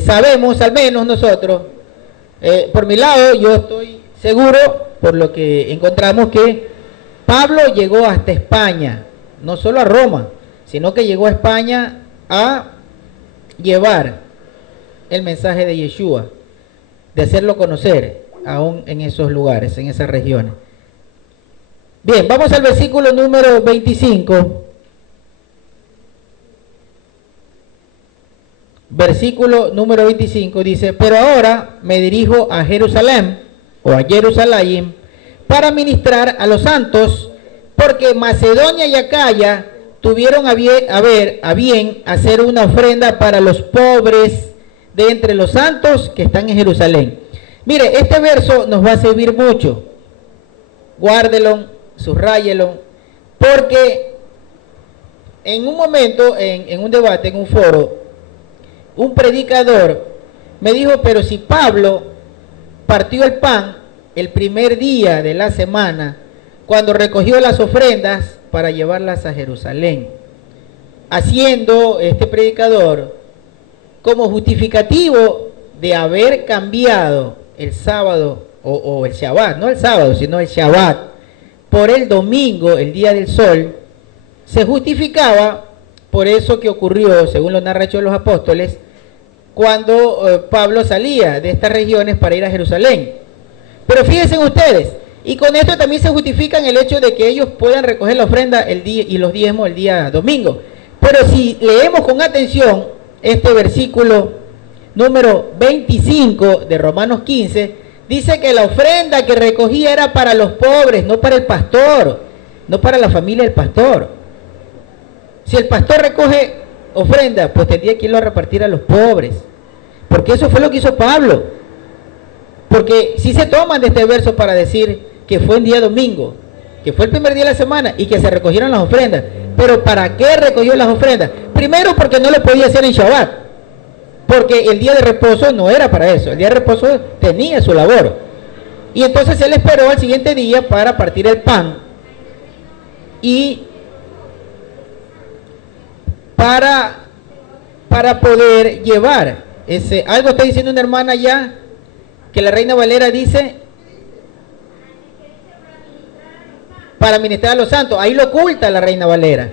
sabemos, al menos nosotros, por mi lado, yo estoy seguro, por lo que encontramos, que Pablo llegó hasta España, no solo a Roma, sino que llegó a España a llevar el mensaje de Yeshua, de hacerlo conocer aún en esos lugares, en esas regiones. Bien, vamos al versículo número 25. Versículo número 25 dice, pero ahora me dirijo a Jerusalén, o a Jerusalén, para ministrar a los santos, porque Macedonia y Acaya tuvieron a bien hacer una ofrenda para los pobres de entre los santos que están en Jerusalén. Mire, este verso nos va a servir mucho. Guárdelo, subráyelo, porque en un momento, en un debate, en un foro, un predicador me dijo, pero si Pablo partió el pan el primer día de la semana, cuando recogió las ofrendas para llevarlas a Jerusalén, haciendo este predicador como justificativo de haber cambiado el sábado o el Shabbat, no el sábado, sino el Shabbat, por el domingo, el día del sol, se justificaba por eso que ocurrió, según lo narra Hechos de los Apóstoles, cuando Pablo salía de estas regiones para ir a Jerusalén. Pero fíjense ustedes, y con esto también se justifican el hecho de que ellos puedan recoger la ofrenda el día y los diezmos el día domingo. Pero si leemos con atención este versículo número 25 de Romanos 15, dice que la ofrenda que recogía era para los pobres, no para el pastor, no para la familia del pastor. Si el pastor recoge ofrenda, pues tendría que irlo a repartir a los pobres, porque eso fue lo que hizo Pablo. Porque si se toman de este verso para decir que fue en día domingo, que fue el primer día de la semana y que se recogieron las ofrendas, pero ¿para qué recogió las ofrendas? Primero, porque no lo podía hacer en Shabbat, porque el día de reposo no era para eso, el día de reposo tenía su labor. Y entonces él esperó al siguiente día para partir el pan y para poder llevar ese. Algo está diciendo una hermana ya, que la Reina Valera dice, para ministrar a los santos. Ahí lo oculta la Reina Valera.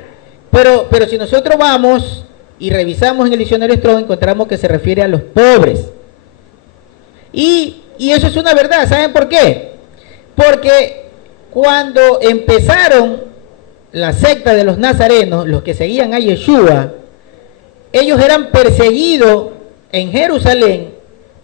Pero si nosotros vamos y revisamos en el diccionario Strong, encontramos que se refiere a los pobres. Y eso es una verdad. ¿Saben por qué? Porque cuando empezaron la secta de los nazarenos, los que seguían a Yeshua, ellos eran perseguidos en Jerusalén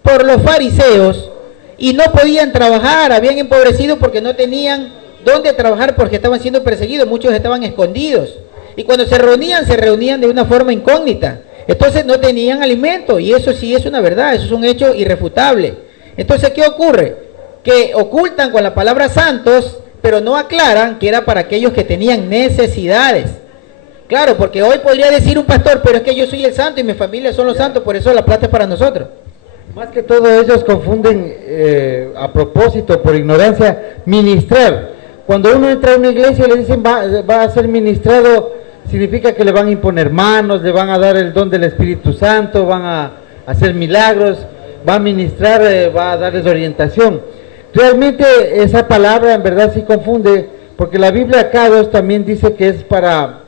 por los fariseos y no podían trabajar, habían empobrecido porque no tenían dónde trabajar, porque estaban siendo perseguidos, muchos estaban escondidos. Y cuando se reunían de una forma incógnita. Entonces no tenían alimento, y eso sí es una verdad, eso es un hecho irrefutable. Entonces, ¿qué ocurre? Que ocultan con la palabra santos, pero no aclaran que era para aquellos que tenían necesidades. Claro, porque hoy podría decir un pastor, pero es que yo soy el santo y mi familia son los santos, por eso la plata es para nosotros. Más que todo ellos confunden a propósito, por ignorancia, ministrar. Cuando uno entra a una iglesia y le dicen va a ser ministrado, significa que le van a imponer manos, le van a dar el don del Espíritu Santo, van a hacer milagros, va a ministrar, va a darles orientación. Realmente esa palabra en verdad sí confunde, porque la Biblia K2 también dice que es para,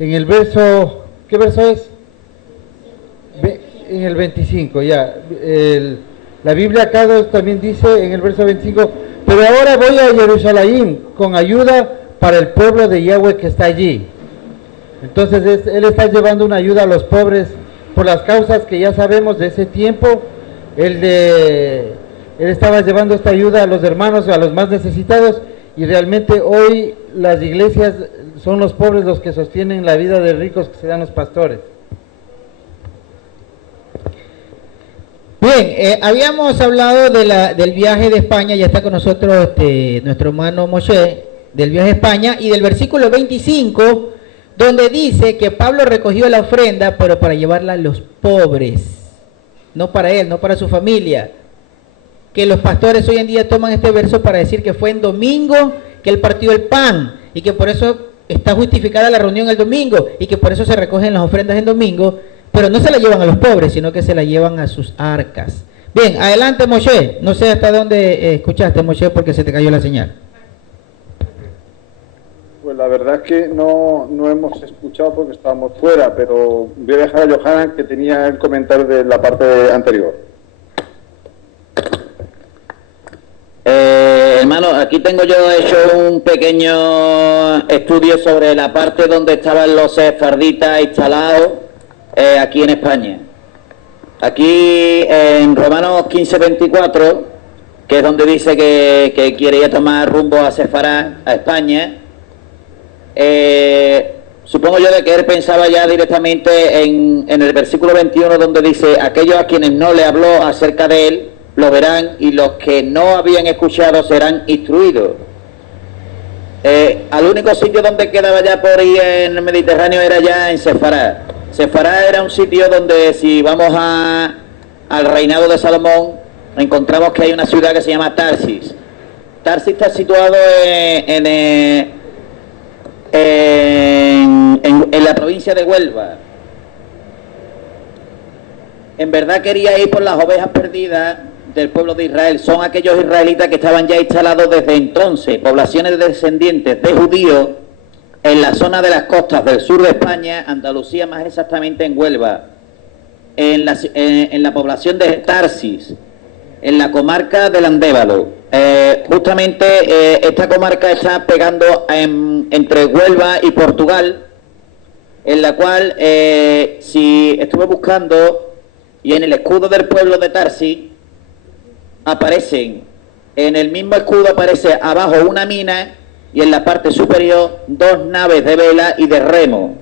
en el verso, ¿qué verso es? En el 25, ya. La Biblia K2 también dice en el verso 25, pero ahora voy a Jerusalén con ayuda para el pueblo de Yahweh que está allí. Entonces él está llevando una ayuda a los pobres por las causas que ya sabemos de ese tiempo. Él estaba llevando esta ayuda a los hermanos, a los más necesitados, y realmente hoy las iglesias son los pobres los que sostienen la vida de ricos que se dan los pastores. Bien, habíamos hablado del viaje de España, ya está con nosotros nuestro hermano Moshe, del viaje a España, y del versículo 25, donde dice que Pablo recogió la ofrenda, pero para llevarla a los pobres, no para él, no para su familia. Que los pastores hoy en día toman este verso para decir que fue en domingo que él partió el pan, y que por eso está justificada la reunión el domingo, y que por eso se recogen las ofrendas en domingo, pero no se la llevan a los pobres, sino que se la llevan a sus arcas. Bien, adelante Moshe, no sé hasta dónde escuchaste Moshe, porque se te cayó la señal. Pues la verdad es que no hemos escuchado porque estábamos fuera, pero voy a dejar a Johanna que tenía el comentario de la parte anterior. Hermano, aquí tengo yo hecho un pequeño estudio sobre la parte donde estaban los sefarditas instalados aquí en España. Aquí en Romanos 15:24, que es donde dice que quiere ir a tomar rumbo a Sefará, a España, supongo yo de que él pensaba ya directamente en el versículo 21, donde dice: aquellos a quienes no le habló acerca de él lo verán, y los que no habían escuchado serán instruidos. Al único sitio donde quedaba ya por ir en el Mediterráneo era ya en Sefará. Sefará era un sitio donde, si vamos al reinado de Salomón, encontramos que hay una ciudad que se llama Tarsis. Tarsis está situado en la provincia de Huelva. En verdad quería ir por las ovejas perdidas del pueblo de Israel. Son aquellos israelitas que estaban ya instalados desde entonces, poblaciones descendientes de judíos, en la zona de las costas del sur de España, Andalucía, más exactamente en Huelva, en la población de Tarsis, en la comarca del Andévalo. Justamente esta comarca está pegando entre Huelva y Portugal, en la cual, si estuve buscando, y en el escudo del pueblo de Tarsis, aparecen, en el mismo escudo aparece abajo una mina, y en la parte superior 2 naves de vela y de remo,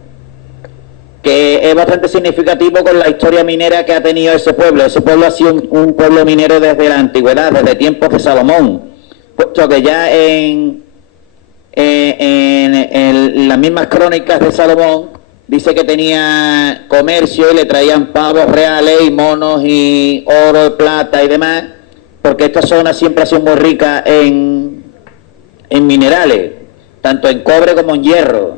que es bastante significativo con la historia minera que ha tenido ese pueblo. Ese pueblo ha sido un pueblo minero desde la antigüedad, desde tiempos de Salomón, puesto que ya en las mismas crónicas de Salomón dice que tenía comercio y le traían pavos reales y monos y oro, plata y demás, porque esta zona siempre ha sido muy rica en minerales, tanto en cobre como en hierro.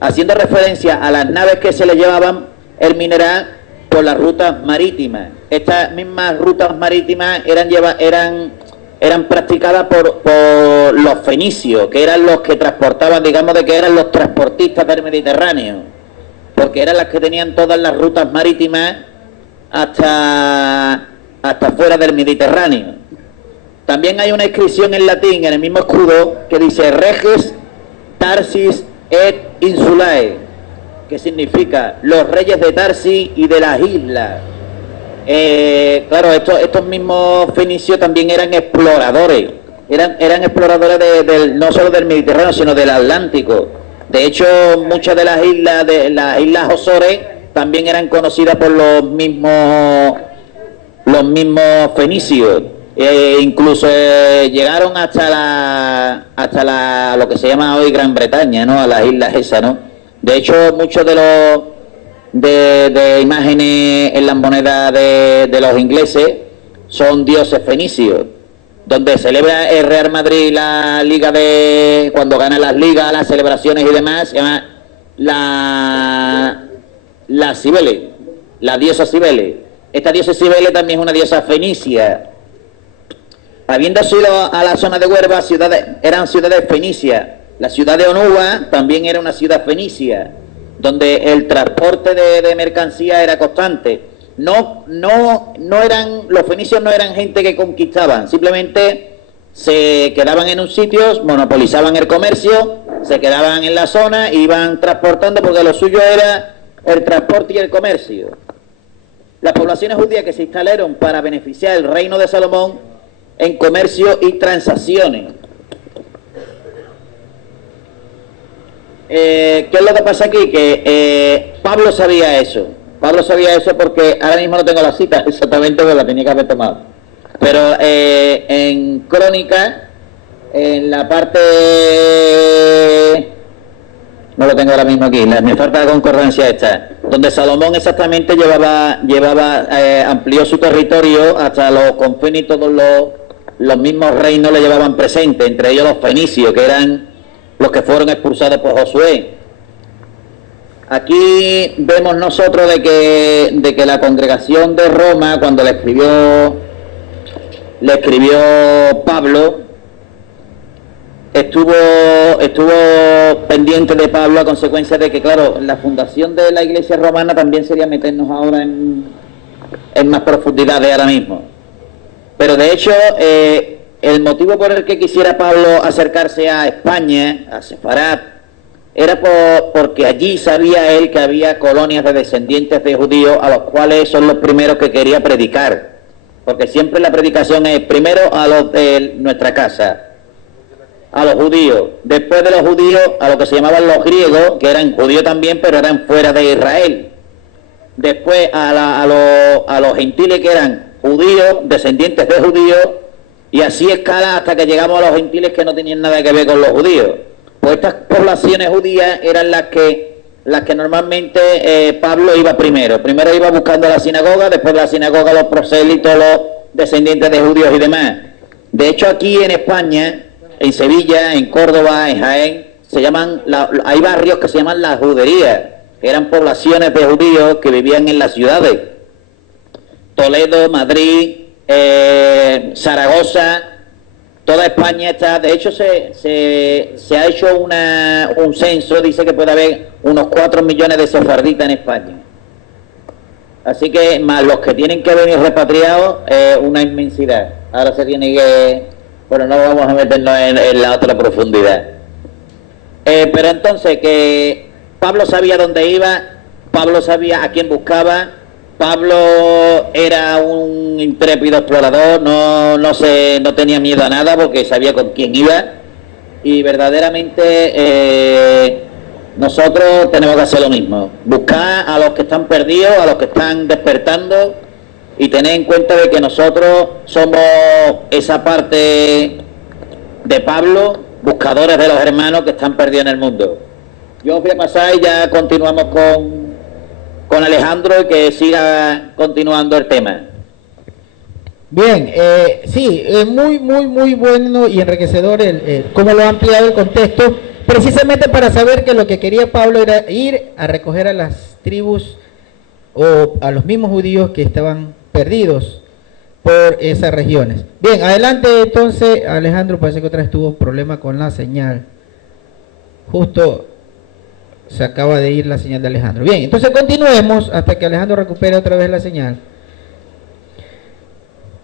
haciendo referencia a las naves que se le llevaban el mineral por las rutas marítimas. Estas mismas rutas marítimas eran practicadas por los fenicios, que eran los que transportaban, digamos, de que eran los transportistas del Mediterráneo, porque eran las que tenían todas las rutas marítimas hasta fuera del Mediterráneo. También hay una inscripción en latín en el mismo escudo que dice Reges Tarsis et Insulae, que significa los reyes de Tarsis y de las islas. Claro, estos mismos fenicios también eran exploradores, eran exploradores no solo del Mediterráneo, sino del Atlántico. De hecho, muchas de las islas Azores también eran conocidas por los mismos fenicios. Incluso llegaron hasta lo que se llama hoy Gran Bretaña, ¿no? A las islas esas, ¿no? De hecho, muchos de imágenes en las monedas de los ingleses son dioses fenicios, donde celebra el Real Madrid la liga cuando gana las ligas, las celebraciones y demás, se llama la Cibele, la diosa Cibele. Esta diosa Cibele también es una diosa fenicia. Habiendo sido a la zona de Huelva, eran ciudades fenicias. La ciudad de Onuba también era una ciudad fenicia, donde el transporte de mercancía era constante. Los fenicios no eran gente que conquistaban, simplemente se quedaban en un sitio, monopolizaban el comercio, se quedaban en la zona, iban transportando porque lo suyo era el transporte y el comercio. Las poblaciones judías que se instalaron para beneficiar el reino de Salomón en comercio y transacciones. ¿Qué es lo que pasa aquí? Que Pablo sabía eso. Pablo sabía eso porque ahora mismo no tengo la cita exactamente, porque la tenía que haber tomado. Pero en Crónica, en la parte... No lo tengo ahora mismo aquí, me falta la concordancia esta, donde Salomón exactamente amplió su territorio hasta los confines, y todos los mismos reinos le llevaban presente, entre ellos los fenicios, que eran los que fueron expulsados por Josué. Aquí vemos nosotros de que la congregación de Roma, cuando le escribió Pablo, estuvo pendiente de Pablo a consecuencia de que, claro, la fundación de la iglesia romana también sería meternos ahora en más profundidad de ahora mismo. Pero de hecho, el motivo por el que quisiera Pablo acercarse a España, a Sefarat, era porque allí sabía él que había colonias de descendientes de judíos a los cuales son los primeros que quería predicar. Porque siempre la predicación es primero a los de nuestra casa, a los judíos, después de los judíos a lo que se llamaban los griegos, que eran judíos también, pero eran fuera de Israel. Después a los gentiles, que eran judíos, descendientes de judíos, y así escala hasta que llegamos a los gentiles que no tenían nada que ver con los judíos. Pues estas poblaciones judías eran las que normalmente Pablo iba primero. Primero iba buscando la sinagoga, después de la sinagoga los prosélitos, los descendientes de judíos y demás. De hecho, aquí en España, en Sevilla, en Córdoba, en Jaén, hay barrios que se llaman las juderías, que eran poblaciones de judíos que vivían en las ciudades. Toledo, Madrid, Zaragoza, toda España está. De hecho, se ha hecho un censo, dice que puede haber unos 4 millones de sefarditas en España. Así que, más los que tienen que venir repatriados, una inmensidad. Ahora se tiene que... Bueno, no vamos a meternos en la otra profundidad. Pero entonces, que Pablo sabía dónde iba, Pablo sabía a quién buscaba, Pablo era un intrépido explorador, no tenía miedo a nada porque sabía con quién iba, y verdaderamente nosotros tenemos que hacer lo mismo, buscar a los que están perdidos, a los que están despertando, y tener en cuenta de que nosotros somos esa parte de Pablo, buscadores de los hermanos que están perdidos en el mundo. Yo os voy a pasar y ya continuamos con Alejandro y que siga continuando el tema. Bien, sí, muy bueno y enriquecedor cómo lo ha ampliado el contexto, precisamente para saber que lo que quería Pablo era ir a recoger a las tribus o a los mismos judíos que estaban perdidos por esas regiones. Bien, adelante entonces, Alejandro, parece que otra vez tuvo problema con la señal. Justo se acaba de ir la señal de Alejandro. Bien, entonces continuemos hasta que Alejandro recupere otra vez la señal.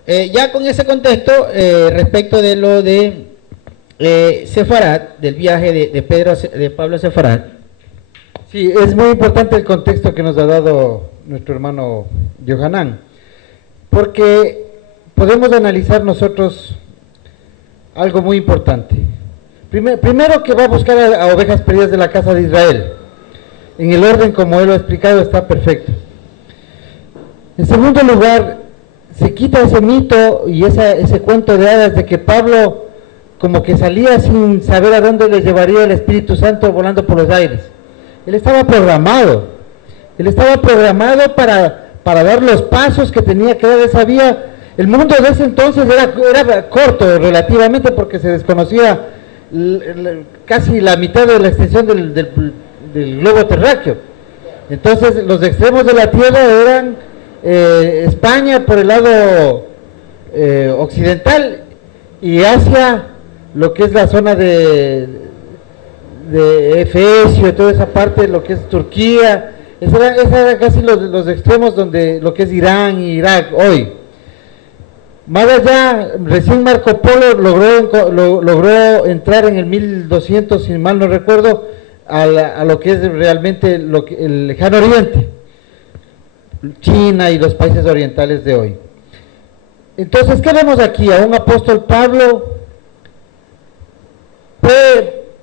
Ya con ese contexto, respecto de lo de Sefarat, del viaje de Pablo a Sefarat. Sí, es muy importante el contexto que nos ha dado nuestro hermano Yohanan, porque podemos analizar nosotros algo muy importante. Primero que va a buscar a ovejas perdidas de la casa de Israel. En el orden como él lo ha explicado está perfecto. En segundo lugar, se quita ese mito y ese cuento de hadas de que Pablo como que salía sin saber a dónde le llevaría el Espíritu Santo volando por los aires. Él estaba programado para dar los pasos que tenía que dar. Él sabía, el mundo de ese entonces era corto relativamente porque se desconocía casi la mitad de la extensión del globo terráqueo. Entonces los extremos de la tierra eran España por el lado occidental y Asia, lo que es la zona de Efesio y toda esa parte, lo que es Turquía. Esa era casi los extremos donde lo que es Irán y Irak hoy. Más allá, recién Marco Polo logró entrar en el 1200, si mal no recuerdo, a lo que es realmente el lejano oriente, China y los países orientales de hoy. Entonces, ¿qué vemos aquí? A un apóstol Pablo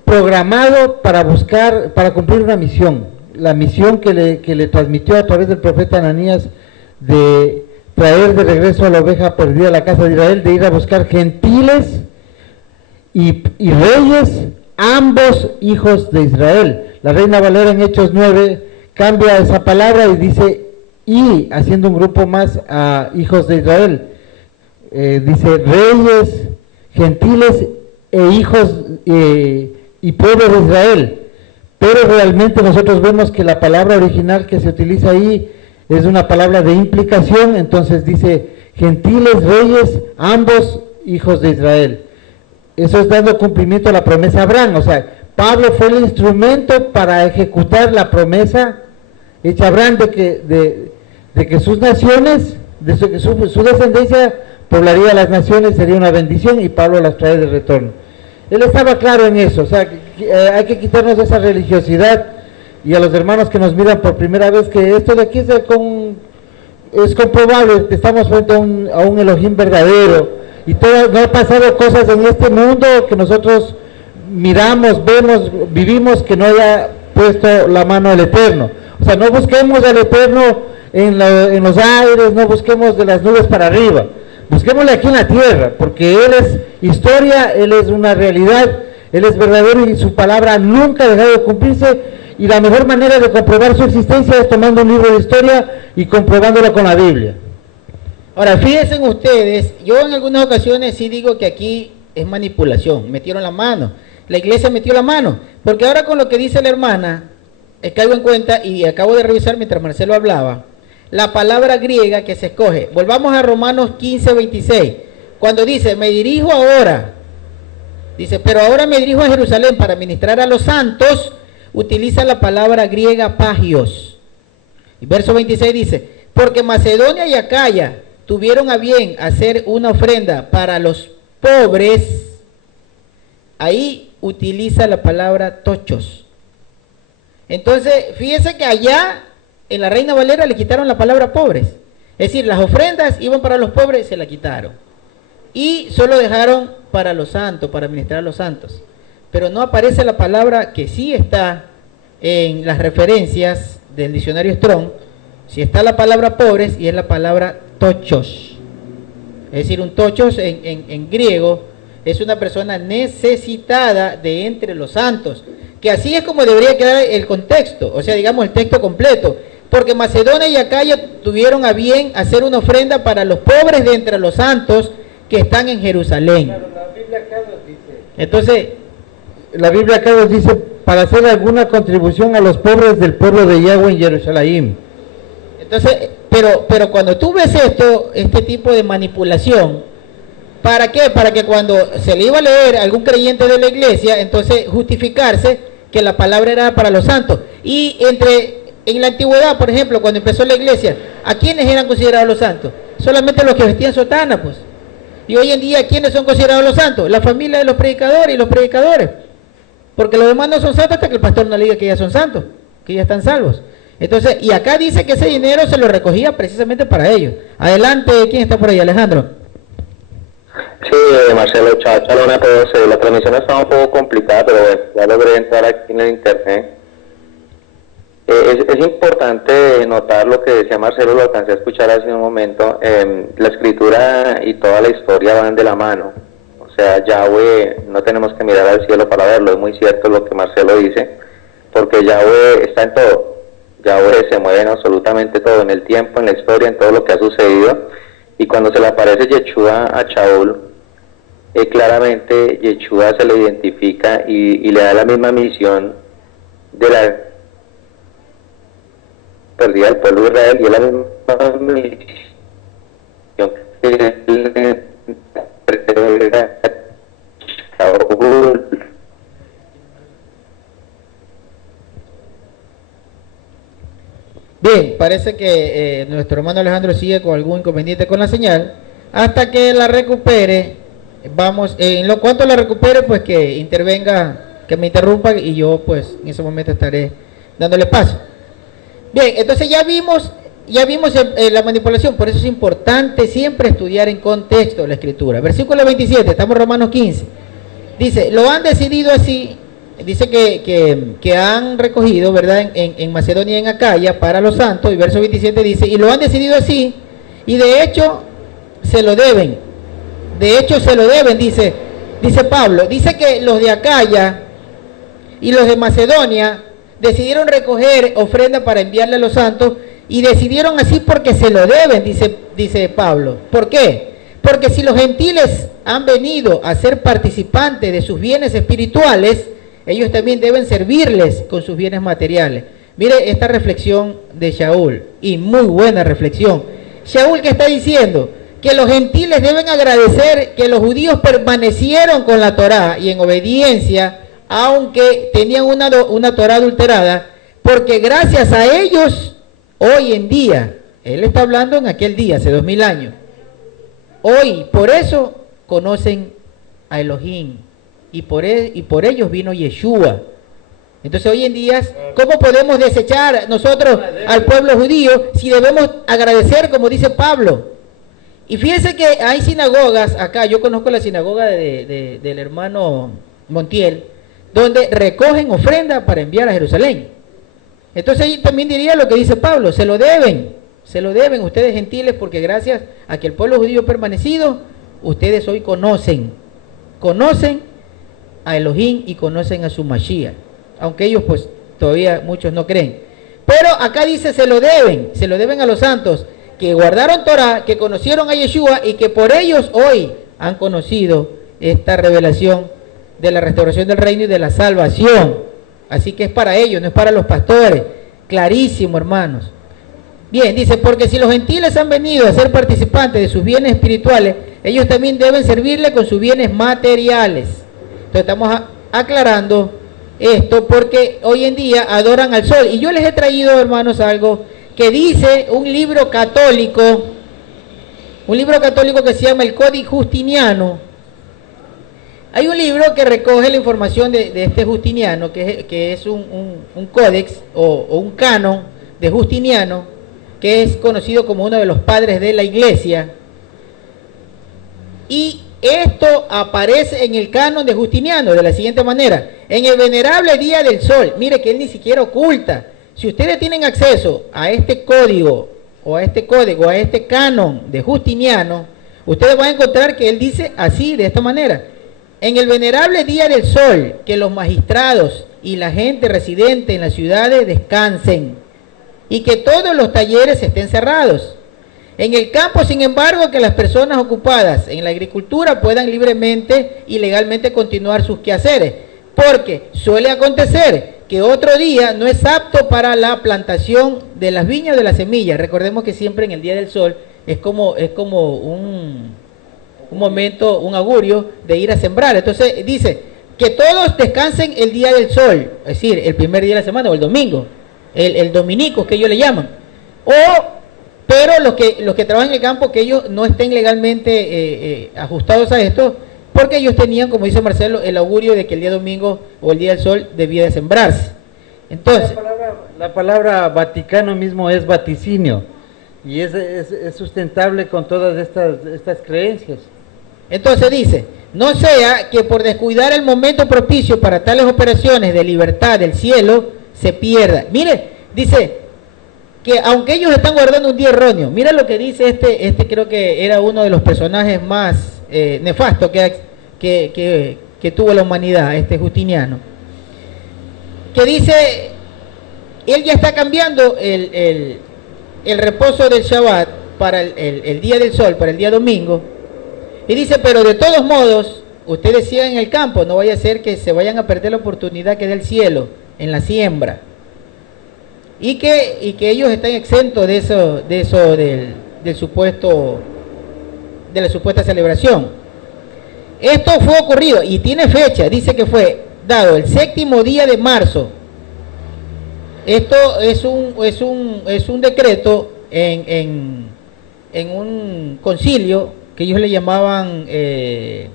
programado para cumplir una misión, la misión que le transmitió a través del profeta Ananías de traer de regreso a la oveja perdida a la casa de Israel, de ir a buscar gentiles y reyes, ambos hijos de Israel. La Reina Valera en Hechos 9 cambia esa palabra y dice, y haciendo un grupo más a hijos de Israel, dice reyes, gentiles e hijos y pueblo de Israel. Pero realmente nosotros vemos que la palabra original que se utiliza ahí es una palabra de implicación, entonces dice gentiles, reyes, ambos hijos de Israel. Eso es dando cumplimiento a la promesa a Abraham. O sea, Pablo fue el instrumento para ejecutar la promesa hecha a Abraham de que sus naciones, que su descendencia poblaría las naciones, sería una bendición, y Pablo las trae de retorno. Él estaba claro en eso. O sea, hay que quitarnos de esa religiosidad, y a los hermanos que nos miran por primera vez, que esto de aquí es comprobable, estamos frente a un Elohim verdadero, y no ha pasado cosas en este mundo que nosotros miramos, vemos, vivimos, que no haya puesto la mano al Eterno. O sea, no busquemos al Eterno en los aires, no busquemos de las nubes para arriba, busquémosle aquí en la tierra, porque Él es historia, Él es una realidad, Él es verdadero, y su palabra nunca ha dejado de cumplirse. Y la mejor manera de comprobar su existencia es tomando un libro de historia y comprobándolo con la Biblia. Ahora, fíjense ustedes, yo en algunas ocasiones sí digo que aquí es manipulación, metieron la mano, la iglesia metió la mano, porque ahora con lo que dice la hermana, caigo en cuenta, y acabo de revisar mientras Marcelo hablaba, la palabra griega que se escoge. Volvamos a Romanos 15:26, cuando dice, me dirijo ahora, dice, pero ahora me dirijo a Jerusalén para ministrar a los santos, utiliza la palabra griega pagios. Y verso 26 dice, porque Macedonia y Acaya tuvieron a bien hacer una ofrenda para los pobres, ahí utiliza la palabra tochos. Entonces, fíjense que allá en la Reina Valera le quitaron la palabra pobres, es decir, las ofrendas iban para los pobres, se la quitaron, y solo dejaron para los santos, para ministrar a los santos. Pero no aparece la palabra que sí está en las referencias del diccionario Strong. Si está la palabra pobres, y es la palabra tochos. Es decir, un tochos en griego es una persona necesitada de entre los santos, que así es como debería quedar el contexto, o sea, digamos el texto completo. Porque Macedonia y Acaya tuvieron a bien hacer una ofrenda para los pobres de entre los santos que están en Jerusalén. Entonces, la Biblia acá nos dice, para hacer alguna contribución a los pobres del pueblo de Yahweh en Jerusalén. Entonces, pero cuando tú ves este tipo de manipulación, ¿para qué? Para que cuando se le iba a leer a algún creyente de la iglesia, entonces justificarse que la palabra era para los santos. Y en la antigüedad, por ejemplo, cuando empezó la iglesia, ¿a quiénes eran considerados los santos? Solamente los que vestían sotana, pues. Y hoy en día, ¿quiénes son considerados los santos? La familia de los predicadores y los predicadores. Porque los demás no son santos hasta que el pastor no le diga que ya son santos, que ya están salvos. Entonces, y acá dice que ese dinero se lo recogía precisamente para ellos. Adelante, ¿quién está por ahí? Alejandro. Sí, Marcelo, chao, a todos. La transmisión está un poco complicada, pero bueno, ya logré entrar aquí en el internet. Es importante notar lo que decía Marcelo, lo alcancé a escuchar hace un momento. La escritura y toda la historia van de la mano. O sea, Yahweh, no tenemos que mirar al cielo para verlo, es muy cierto lo que Marcelo dice, porque Yahweh está en todo. Yahweh se mueve en absolutamente todo, en el tiempo, en la historia, en todo lo que ha sucedido. Y cuando se le aparece Yeshua a Shaul, claramente Yeshua se le identifica y le da la misma misión de la perdida del pueblo de Israel, y es la misma misión que Shaul. Bien, parece que nuestro hermano Alejandro sigue con algún inconveniente con la señal. Hasta que la recupere, vamos, en lo cuanto la recupere, pues que intervenga, que me interrumpa, y yo pues en ese momento estaré dándole paso. Bien, entonces ya vimos la manipulación, por eso es importante siempre estudiar en contexto la escritura. Versículo 27, estamos en Romanos 15. Dice, lo han decidido así. Dice que han recogido, ¿verdad?, en Macedonia y en Acaya para los santos, y verso 27 dice, y lo han decidido así, y de hecho se lo deben. De hecho se lo deben, dice Pablo. Dice que los de Acaya y los de Macedonia decidieron recoger ofrenda para enviarle a los santos, y decidieron así porque se lo deben, dice Pablo. ¿Por qué? Porque si los gentiles han venido a ser participantes de sus bienes espirituales, ellos también deben servirles con sus bienes materiales. Mire esta reflexión de Shaul, y muy buena reflexión. Shaul, ¿qué está diciendo? Que los gentiles deben agradecer que los judíos permanecieron con la Torá y en obediencia, aunque tenían una Torá adulterada, porque gracias a ellos, hoy en día, él está hablando en aquel día, hace 2000 años, hoy, por eso, conocen a Elohim. Y por ellos vino Yeshua. Entonces hoy en día, ¿cómo podemos desechar nosotros al pueblo judío si debemos agradecer, como dice Pablo? Y fíjense que hay sinagogas acá, yo conozco la sinagoga del hermano Montiel, donde recogen ofrenda para enviar a Jerusalén. Entonces ahí también diría lo que dice Pablo, se lo deben ustedes gentiles, porque gracias a que el pueblo judío ha permanecido, ustedes hoy conocen a Elohim y conocen a su Mashiach, aunque ellos pues todavía muchos no creen. Pero acá dice se lo deben a los santos que guardaron Torah, que conocieron a Yeshua y que por ellos hoy han conocido esta revelación de la restauración del reino y de la salvación. Así que es para ellos, no es para los pastores. Clarísimo, hermanos. Bien, dice, porque si los gentiles han venido a ser participantes de sus bienes espirituales, ellos también deben servirle con sus bienes materiales. Entonces estamos aclarando esto porque hoy en día adoran al sol. Y yo les he traído, hermanos, algo que dice un libro católico que se llama el Códice Justiniano. Hay un libro que recoge la información de este Justiniano, que es un códex o un canon de Justiniano, que es conocido como uno de los padres de la iglesia. Y esto aparece en el canon de Justiniano de la siguiente manera: en el venerable día del sol. Mire que él ni siquiera oculta. Si ustedes tienen acceso a este código o a este código, a este canon de Justiniano, ustedes van a encontrar que él dice así, de esta manera: en el venerable día del sol, que los magistrados y la gente residente en las ciudades descansen y que todos los talleres estén cerrados. En el campo, sin embargo, que las personas ocupadas en la agricultura puedan libremente y legalmente continuar sus quehaceres, porque suele acontecer que otro día no es apto para la plantación de las viñas o de las semillas. Recordemos que siempre en el día del sol es como un momento, un augurio de ir a sembrar. Entonces dice que todos descansen el día del sol, es decir, el primer día de la semana o el domingo, el dominico que ellos le llaman. Pero los que trabajan en el campo, que ellos no estén legalmente ajustados a esto, porque ellos tenían, como dice Marcelo, el augurio de que el día domingo o el día del sol debía de sembrarse. Entonces, la palabra Vaticano mismo es vaticinio, y es sustentable con todas estas creencias. Entonces dice, no sea que por descuidar el momento propicio para tales operaciones de libertad del cielo, se pierda. Mire, dice que aunque ellos están guardando un día erróneo, mira lo que dice este creo que era uno de los personajes más nefasto que tuvo la humanidad, Justiniano, que dice, él ya está cambiando el reposo del Shabbat para el día del sol, para el día domingo, y dice, pero de todos modos, ustedes sigan en el campo, no vaya a ser que se vayan a perder la oportunidad que da el cielo en la siembra, y que ellos están exentos de la supuesta celebración. Esto fue ocurrido y tiene fecha, dice que fue dado el 7º día de marzo. Esto es un decreto en un concilio que ellos le llamaban, que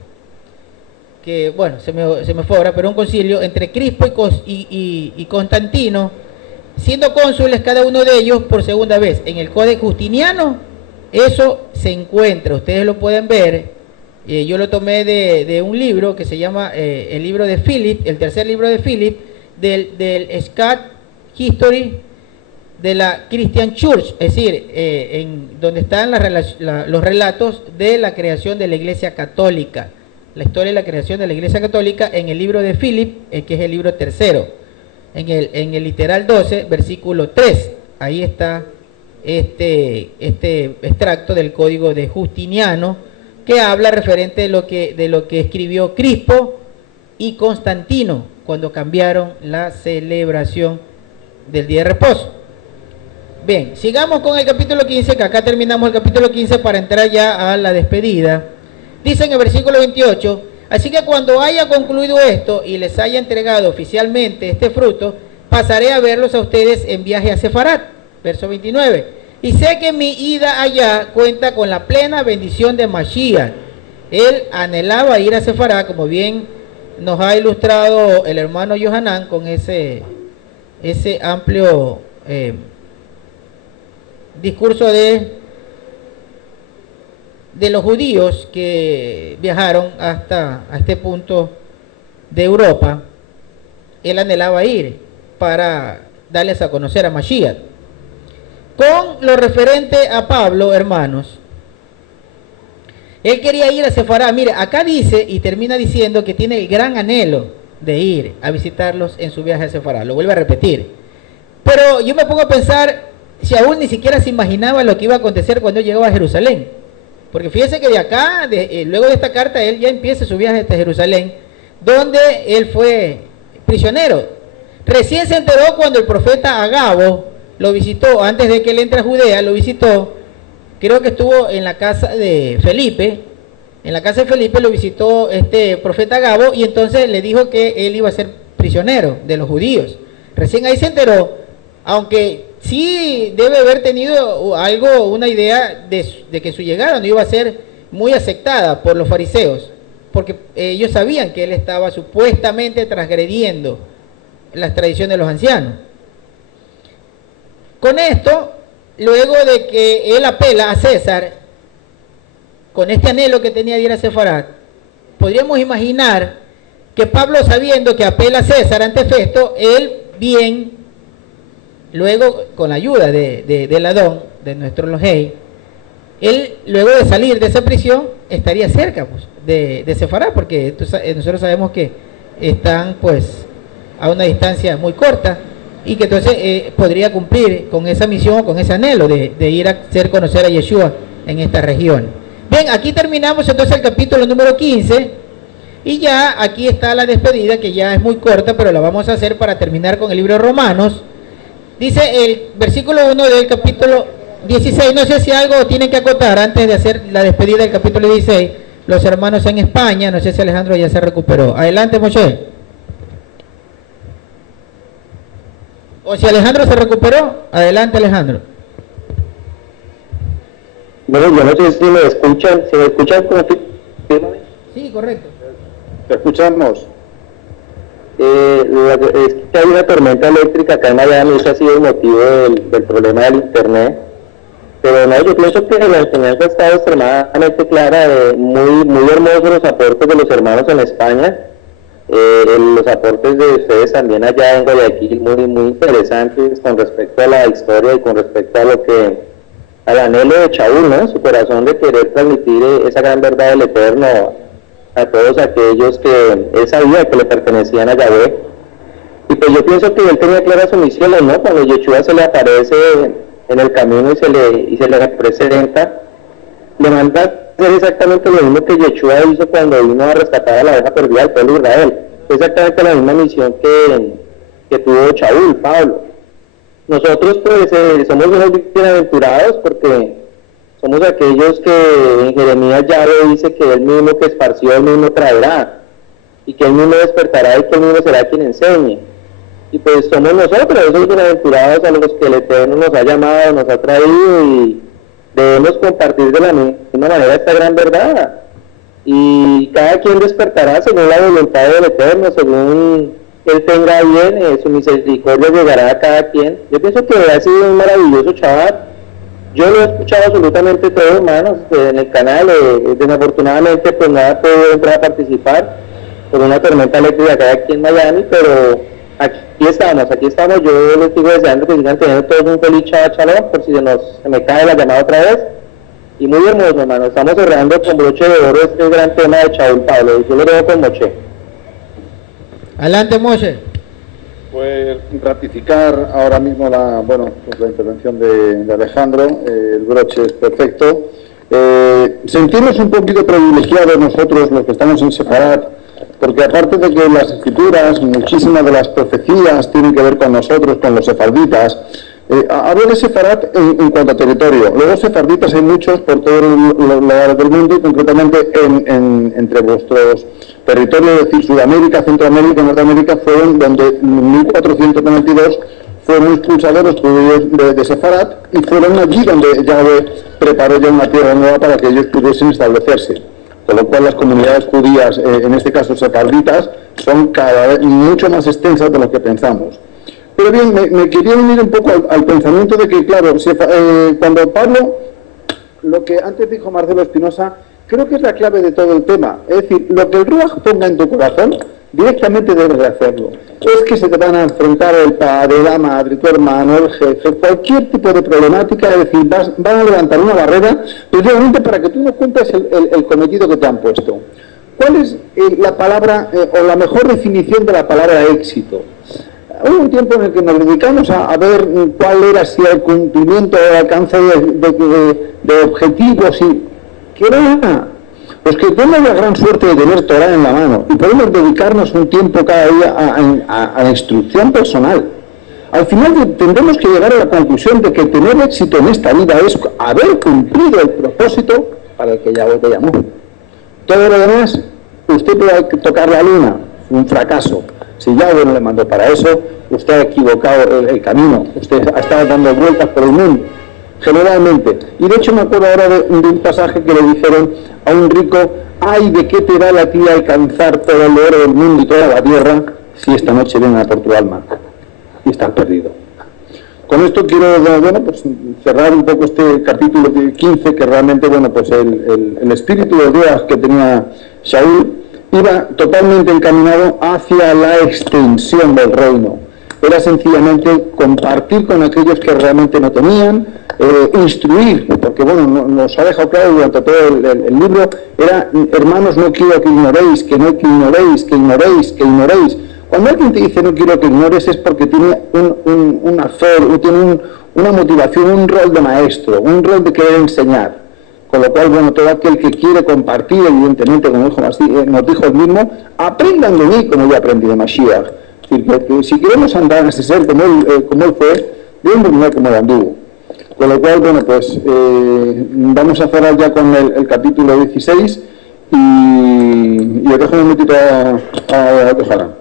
bueno, se me fue ahora, pero un concilio entre Crispo y Constantino, siendo cónsules cada uno de ellos por segunda vez. En el Codex Justiniano eso se encuentra, ustedes lo pueden ver. Yo lo tomé de un libro que se llama el libro de Philip, el tercer libro de Philip, del Scott History de la Christian Church, es decir, donde están los relatos de la creación de la Iglesia Católica, la historia de la creación de la Iglesia Católica, en el libro de Philip, que es el libro tercero, en el literal 12, versículo 3, ahí está este extracto del Código de Justiniano, que habla referente de lo que escribió Crispo y Constantino cuando cambiaron la celebración del día de reposo. Bien, sigamos con el capítulo 15, que acá terminamos el capítulo 15 para entrar ya a la despedida. Dice en el versículo 28, así que cuando haya concluido esto y les haya entregado oficialmente este fruto, pasaré a verlos a ustedes en viaje a Sefarat. Verso 29. Y sé que mi ida allá cuenta con la plena bendición de Mashiach. Él anhelaba ir a Sefarat, como bien nos ha ilustrado el hermano Yohanan con ese amplio discurso de los judíos que viajaron hasta este punto de Europa. Él anhelaba ir para darles a conocer a Mashiach. Con lo referente a Pablo, hermanos, él quería ir a Sefará. Mire, acá dice y termina diciendo que tiene el gran anhelo de ir a visitarlos en su viaje a Sefará. Lo vuelve a repetir. Pero yo me pongo a pensar si aún ni siquiera se imaginaba lo que iba a acontecer cuando él llegaba a Jerusalén. Porque fíjese que de acá, luego de esta carta, él ya empieza su viaje hasta Jerusalén, donde él fue prisionero. Recién se enteró cuando el profeta Agabo lo visitó, antes de que él entre a Judea, lo visitó, creo que estuvo en la casa de Felipe, lo visitó este profeta Agabo, y entonces le dijo que él iba a ser prisionero de los judíos. Recién ahí se enteró, aunque sí debe haber tenido una idea de que su llegada no iba a ser muy aceptada por los fariseos, porque ellos sabían que él estaba supuestamente transgrediendo las tradiciones de los ancianos. Con esto, luego de que él apela a César, con este anhelo que tenía de ir a Sefarat, podríamos imaginar que Pablo, sabiendo que apela a César ante Festo, él bien, luego con la ayuda del Adón, de nuestro Elohei, él luego de salir de esa prisión estaría cerca pues, de Sefarat, porque nosotros sabemos que están pues a una distancia muy corta, y que entonces podría cumplir con esa misión, con ese anhelo de ir a hacer conocer a Yeshua en esta región. Bien, aquí terminamos entonces el capítulo número 15, Y ya aquí está la despedida, que ya es muy corta, pero la vamos a hacer para terminar con el libro de Romanos. Dice el versículo 1 del capítulo 16, no sé si algo tienen que acotar antes de hacer la despedida del capítulo 16, los hermanos en España, no sé si Alejandro ya se recuperó. Adelante, Moshe. O si Alejandro se recuperó, adelante, Alejandro. Bueno, yo no sé si me escuchan, confírmame. Sí, correcto. Te escuchamos. Es que hay una tormenta eléctrica acá en Miami, eso ha sido el motivo del problema del internet. Pero no, yo pienso que la enseñanza ha estado extremadamente clara, muy hermosos los aportes de los hermanos en España, los aportes de ustedes también allá en Guayaquil, muy interesantes con respecto a la historia y con respecto a al anhelo de Shaul, ¿no? Su corazón de querer transmitir esa gran verdad del Eterno a todos aquellos que él sabía que le pertenecían a Yahweh. Y pues yo pienso que él tenía claras sus misiones, ¿no? Cuando Yeshua se le aparece en el camino y se le representa, le manda a hacer exactamente lo mismo que Yeshua hizo cuando vino a rescatar a la oveja perdida del pueblo de Israel. Fue exactamente la misma misión que tuvo Shaul, Pablo. Nosotros pues somos unos bienaventurados porque somos aquellos que en Jeremías Yahweh dice que él mismo que esparció, él mismo traerá, y que él mismo despertará y que él mismo será quien enseñe. Y pues somos nosotros, esos bienaventurados a los que el Eterno nos ha llamado, nos ha traído, y debemos compartir de la misma manera esta gran verdad. Y cada quien despertará según la voluntad del Eterno, según él tenga bien, su misericordia llegará a cada quien. Yo pienso que ha sido un maravilloso Shabbat. Yo lo he escuchado absolutamente todo, hermanos, en el canal. Desafortunadamente pues no he podido entrar a participar por una tormenta eléctrica acá aquí en Miami, pero aquí estamos. Yo les sigo deseando que sigan teniendo todos un feliz Shabbat Shalom, por si se me cae la llamada otra vez. Y muy hermoso, hermano. Estamos cerrando con broche de oro este gran tema de Shaul Pablo. Y yo lo dejo con Moshe. Adelante, Moshe. Pues ratificar ahora mismo la intervención de Alejandro, el broche es perfecto. Sentirnos un poquito privilegiados nosotros, los que estamos en Sefarat, porque aparte de que las escrituras, muchísimas de las profecías tienen que ver con nosotros, con los sefarditas. Hablo de Sefarat en cuanto a territorio. Luego sefarditas hay muchos por todos los lugares del mundo, y concretamente entre vuestros territorios, es decir, Sudamérica, Centroamérica y Norteamérica, fueron donde en 1492 fueron expulsados los judíos de Sefarat, y fueron allí donde Yahweh preparó ya una tierra nueva para que ellos pudiesen establecerse. Con lo cual las comunidades judías, en este caso sefarditas, son cada vez mucho más extensas de lo que pensamos. Pero bien, me quería unir un poco al pensamiento de que, claro, cuando Pablo, lo que antes dijo Marcelo Espinosa, creo que es la clave de todo el tema. Es decir, lo que el Ruach ponga en tu corazón, directamente debes de hacerlo. Es que se te van a enfrentar el padre, la madre, tu hermano, el jefe, cualquier tipo de problemática, es decir, van a levantar una barrera, precisamente para que tú no cumplas el cometido que te han puesto. ¿Cuál es la palabra, o la mejor definición de la palabra éxito? Hubo un tiempo en el que nos dedicamos a ver cuál era si el cumplimiento o el alcance de objetivos y ¿qué era? Pues que tenemos la gran suerte de tener Torah en la mano y podemos dedicarnos un tiempo cada día a la instrucción personal. Al final tendremos que llegar a la conclusión de que tener éxito en esta vida es haber cumplido el propósito para el que Yahweh te llamó. Todo lo demás, usted puede tocar la luna, un fracaso. Si Yahweh no le mandó para eso, usted ha equivocado el camino, usted ha estado dando vueltas por el mundo, generalmente. Y de hecho me acuerdo ahora de un pasaje que le dijeron a un rico: ay, ¿de qué te vale a ti alcanzar todo el oro del mundo y toda la tierra si esta noche vienen a por tu alma? Y estás perdido. Con esto quiero pues, cerrar un poco este capítulo 15, que realmente pues el espíritu de Dios que tenía Shaul iba totalmente encaminado hacia la extensión del reino. Era sencillamente compartir con aquellos que realmente no tenían, instruir, porque nos ha dejado claro durante todo el libro, era: hermanos, no quiero que ignoréis, que no que ignoréis, que ignoréis, que ignoréis. Cuando alguien te dice no quiero que ignores, es porque tiene una fe, tiene una motivación, un rol de maestro, un rol de querer enseñar. Con lo cual, bueno, todo aquel que quiere compartir, evidentemente, como nos dijo el mismo, aprendan de mí como yo aprendí de Mashiach. Es decir, que si queremos andar en ese ser como él fue, debemos andar como él anduvo. Con lo cual, bueno, pues vamos a cerrar ya con el capítulo 16 y os dejo un minutito a Johanna.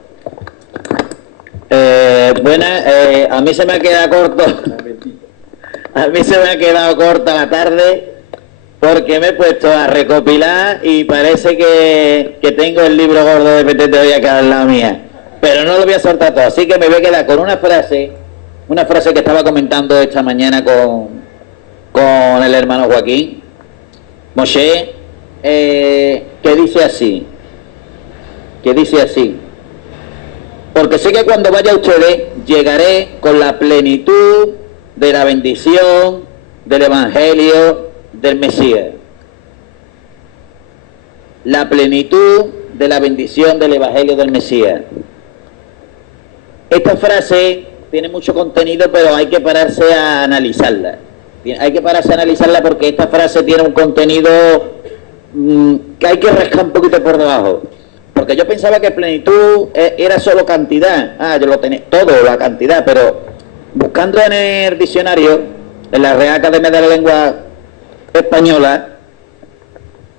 A mí se me ha quedado corto. A mí se me ha quedado corta la tarde porque me he puesto a recopilar y parece que tengo el libro gordo de Petete hoy acá al lado mía. Pero no lo voy a soltar todo, así que me voy a quedar con una frase que estaba comentando esta mañana con el hermano Joaquín Moshe, que dice así, porque sé que cuando vaya a ustedes llegaré con la plenitud de la bendición del Evangelio del Mesías. La plenitud de la bendición del Evangelio del Mesías. Esta frase tiene mucho contenido, pero hay que pararse a analizarla. Hay que pararse a analizarla porque esta frase tiene un contenido que hay que rascar un poquito por debajo. Porque yo pensaba que plenitud era solo cantidad. Yo lo tenía todo, la cantidad, pero buscando en el diccionario, en la Real Academia de la Lengua Española,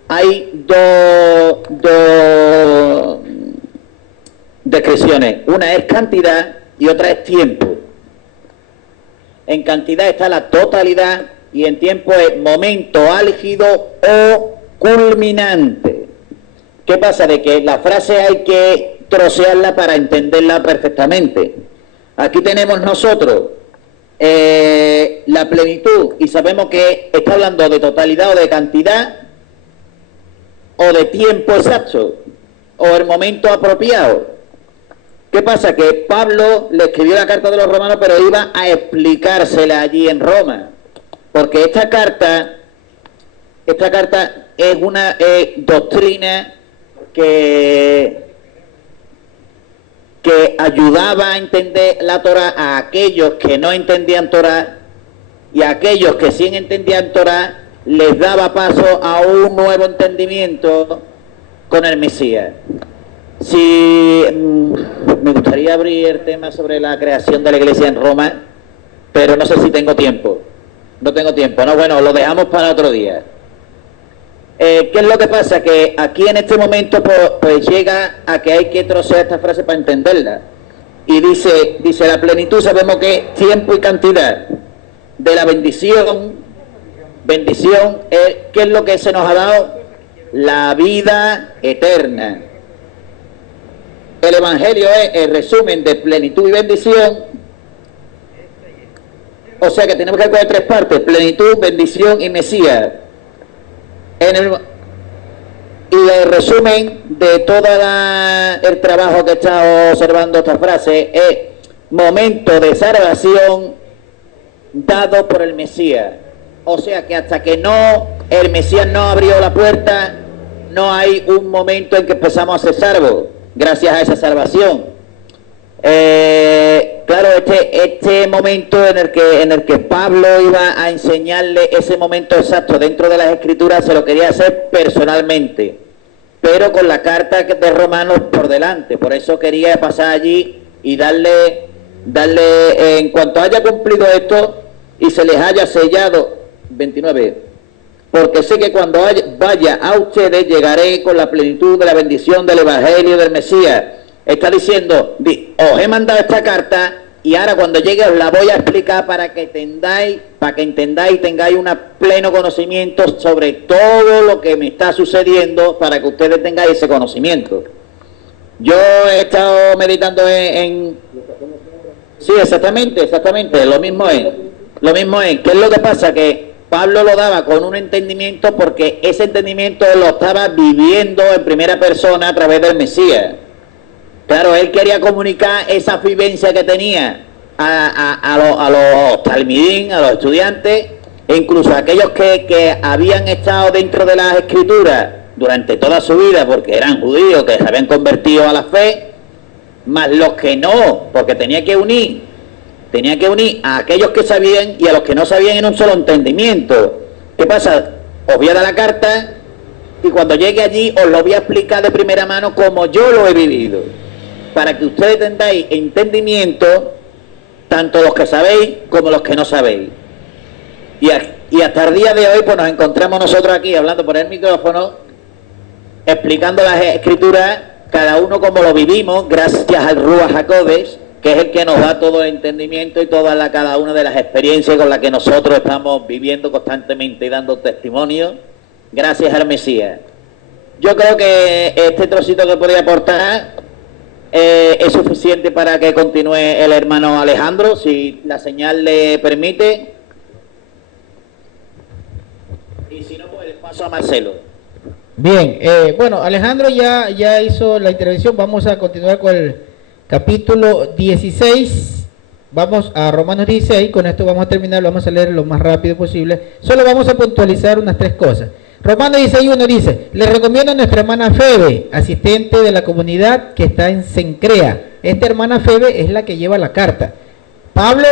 hay dos descripciones. Una es cantidad y otra es tiempo. En cantidad está la totalidad y en tiempo es momento álgido o culminante. ¿Qué pasa? De que la frase hay que trocearla para entenderla perfectamente. Aquí tenemos nosotros la plenitud y sabemos que está hablando de totalidad o de cantidad o de tiempo exacto o el momento apropiado. ¿Qué pasa? Que Pablo le escribió la carta de los romanos, pero iba a explicársela allí en Roma, porque esta carta es una doctrina que ayudaba a entender la Torá a aquellos que no entendían Torá, y a aquellos que sí entendían Torá les daba paso a un nuevo entendimiento con el Mesías. Sí, me gustaría abrir el tema sobre la creación de la iglesia en Roma, pero no sé si tengo tiempo. No tengo tiempo, ¿no? Bueno, lo dejamos para otro día. ¿Qué es lo que pasa? Que aquí en este momento pues llega a que hay que trocear esta frase para entenderla. Y dice la plenitud, sabemos que es tiempo y cantidad de la bendición. Bendición, ¿qué es lo que se nos ha dado? La vida eterna. El Evangelio es el resumen de plenitud y bendición. O sea que tenemos que coger tres partes: plenitud, bendición y Mesías. Y el resumen de todo el trabajo que he estado observando esta frase es momento de salvación dado por el Mesías. O sea que hasta que el Mesías no abrió la puerta, no hay un momento en que empezamos a ser salvos gracias a esa salvación. Claro, este momento en el que Pablo iba a enseñarle ese momento exacto dentro de las Escrituras, se lo quería hacer personalmente, pero con la carta de Romanos por delante. Por eso quería pasar allí y darle en cuanto haya cumplido esto y se les haya sellado 29, porque sé que cuando vaya a ustedes llegaré con la plenitud de la bendición del Evangelio del Mesías. Está diciendo, os he mandado esta carta y ahora cuando llegue os la voy a explicar para que entendáis y tengáis un pleno conocimiento sobre todo lo que me está sucediendo, para que ustedes tengáis ese conocimiento. Yo he estado meditando Sí, exactamente, lo mismo es. ¿Qué es lo que pasa? Que Pablo lo daba con un entendimiento porque ese entendimiento lo estaba viviendo en primera persona a través del Mesías. Claro, él quería comunicar esa vivencia que tenía a los talmidín, a los estudiantes, e incluso a aquellos que habían estado dentro de las Escrituras durante toda su vida porque eran judíos, que se habían convertido a la fe, más los que no, porque tenía que unir a aquellos que sabían y a los que no sabían en un solo entendimiento. ¿Qué pasa? os voy a dar la carta y cuando llegue allí os lo voy a explicar de primera mano como yo lo he vivido, para que ustedes tengáis entendimiento, tanto los que sabéis como los que no sabéis. Y hasta el día de hoy pues nos encontramos nosotros aquí hablando por el micrófono, explicando las escrituras, cada uno como lo vivimos, gracias al Ruach HaKodesh, que es el que nos da todo el entendimiento y cada una de las experiencias con las que nosotros estamos viviendo constantemente y dando testimonio, gracias al Mesías. Yo creo que este trocito que podría aportar es suficiente para que continúe el hermano Alejandro, si la señal le permite. Y si no, pues paso a Marcelo. Bien, bueno, Alejandro ya hizo la intervención. Vamos a continuar con el capítulo 16. Vamos a Romanos 16. Con esto vamos a terminar, lo vamos a leer lo más rápido posible. Solo vamos a puntualizar unas 3 cosas. Romanos 16:1 dice: le recomiendo a nuestra hermana Febe, asistente de la comunidad que está en Cencrea. Esta hermana Febe es la que lleva la carta. Pablo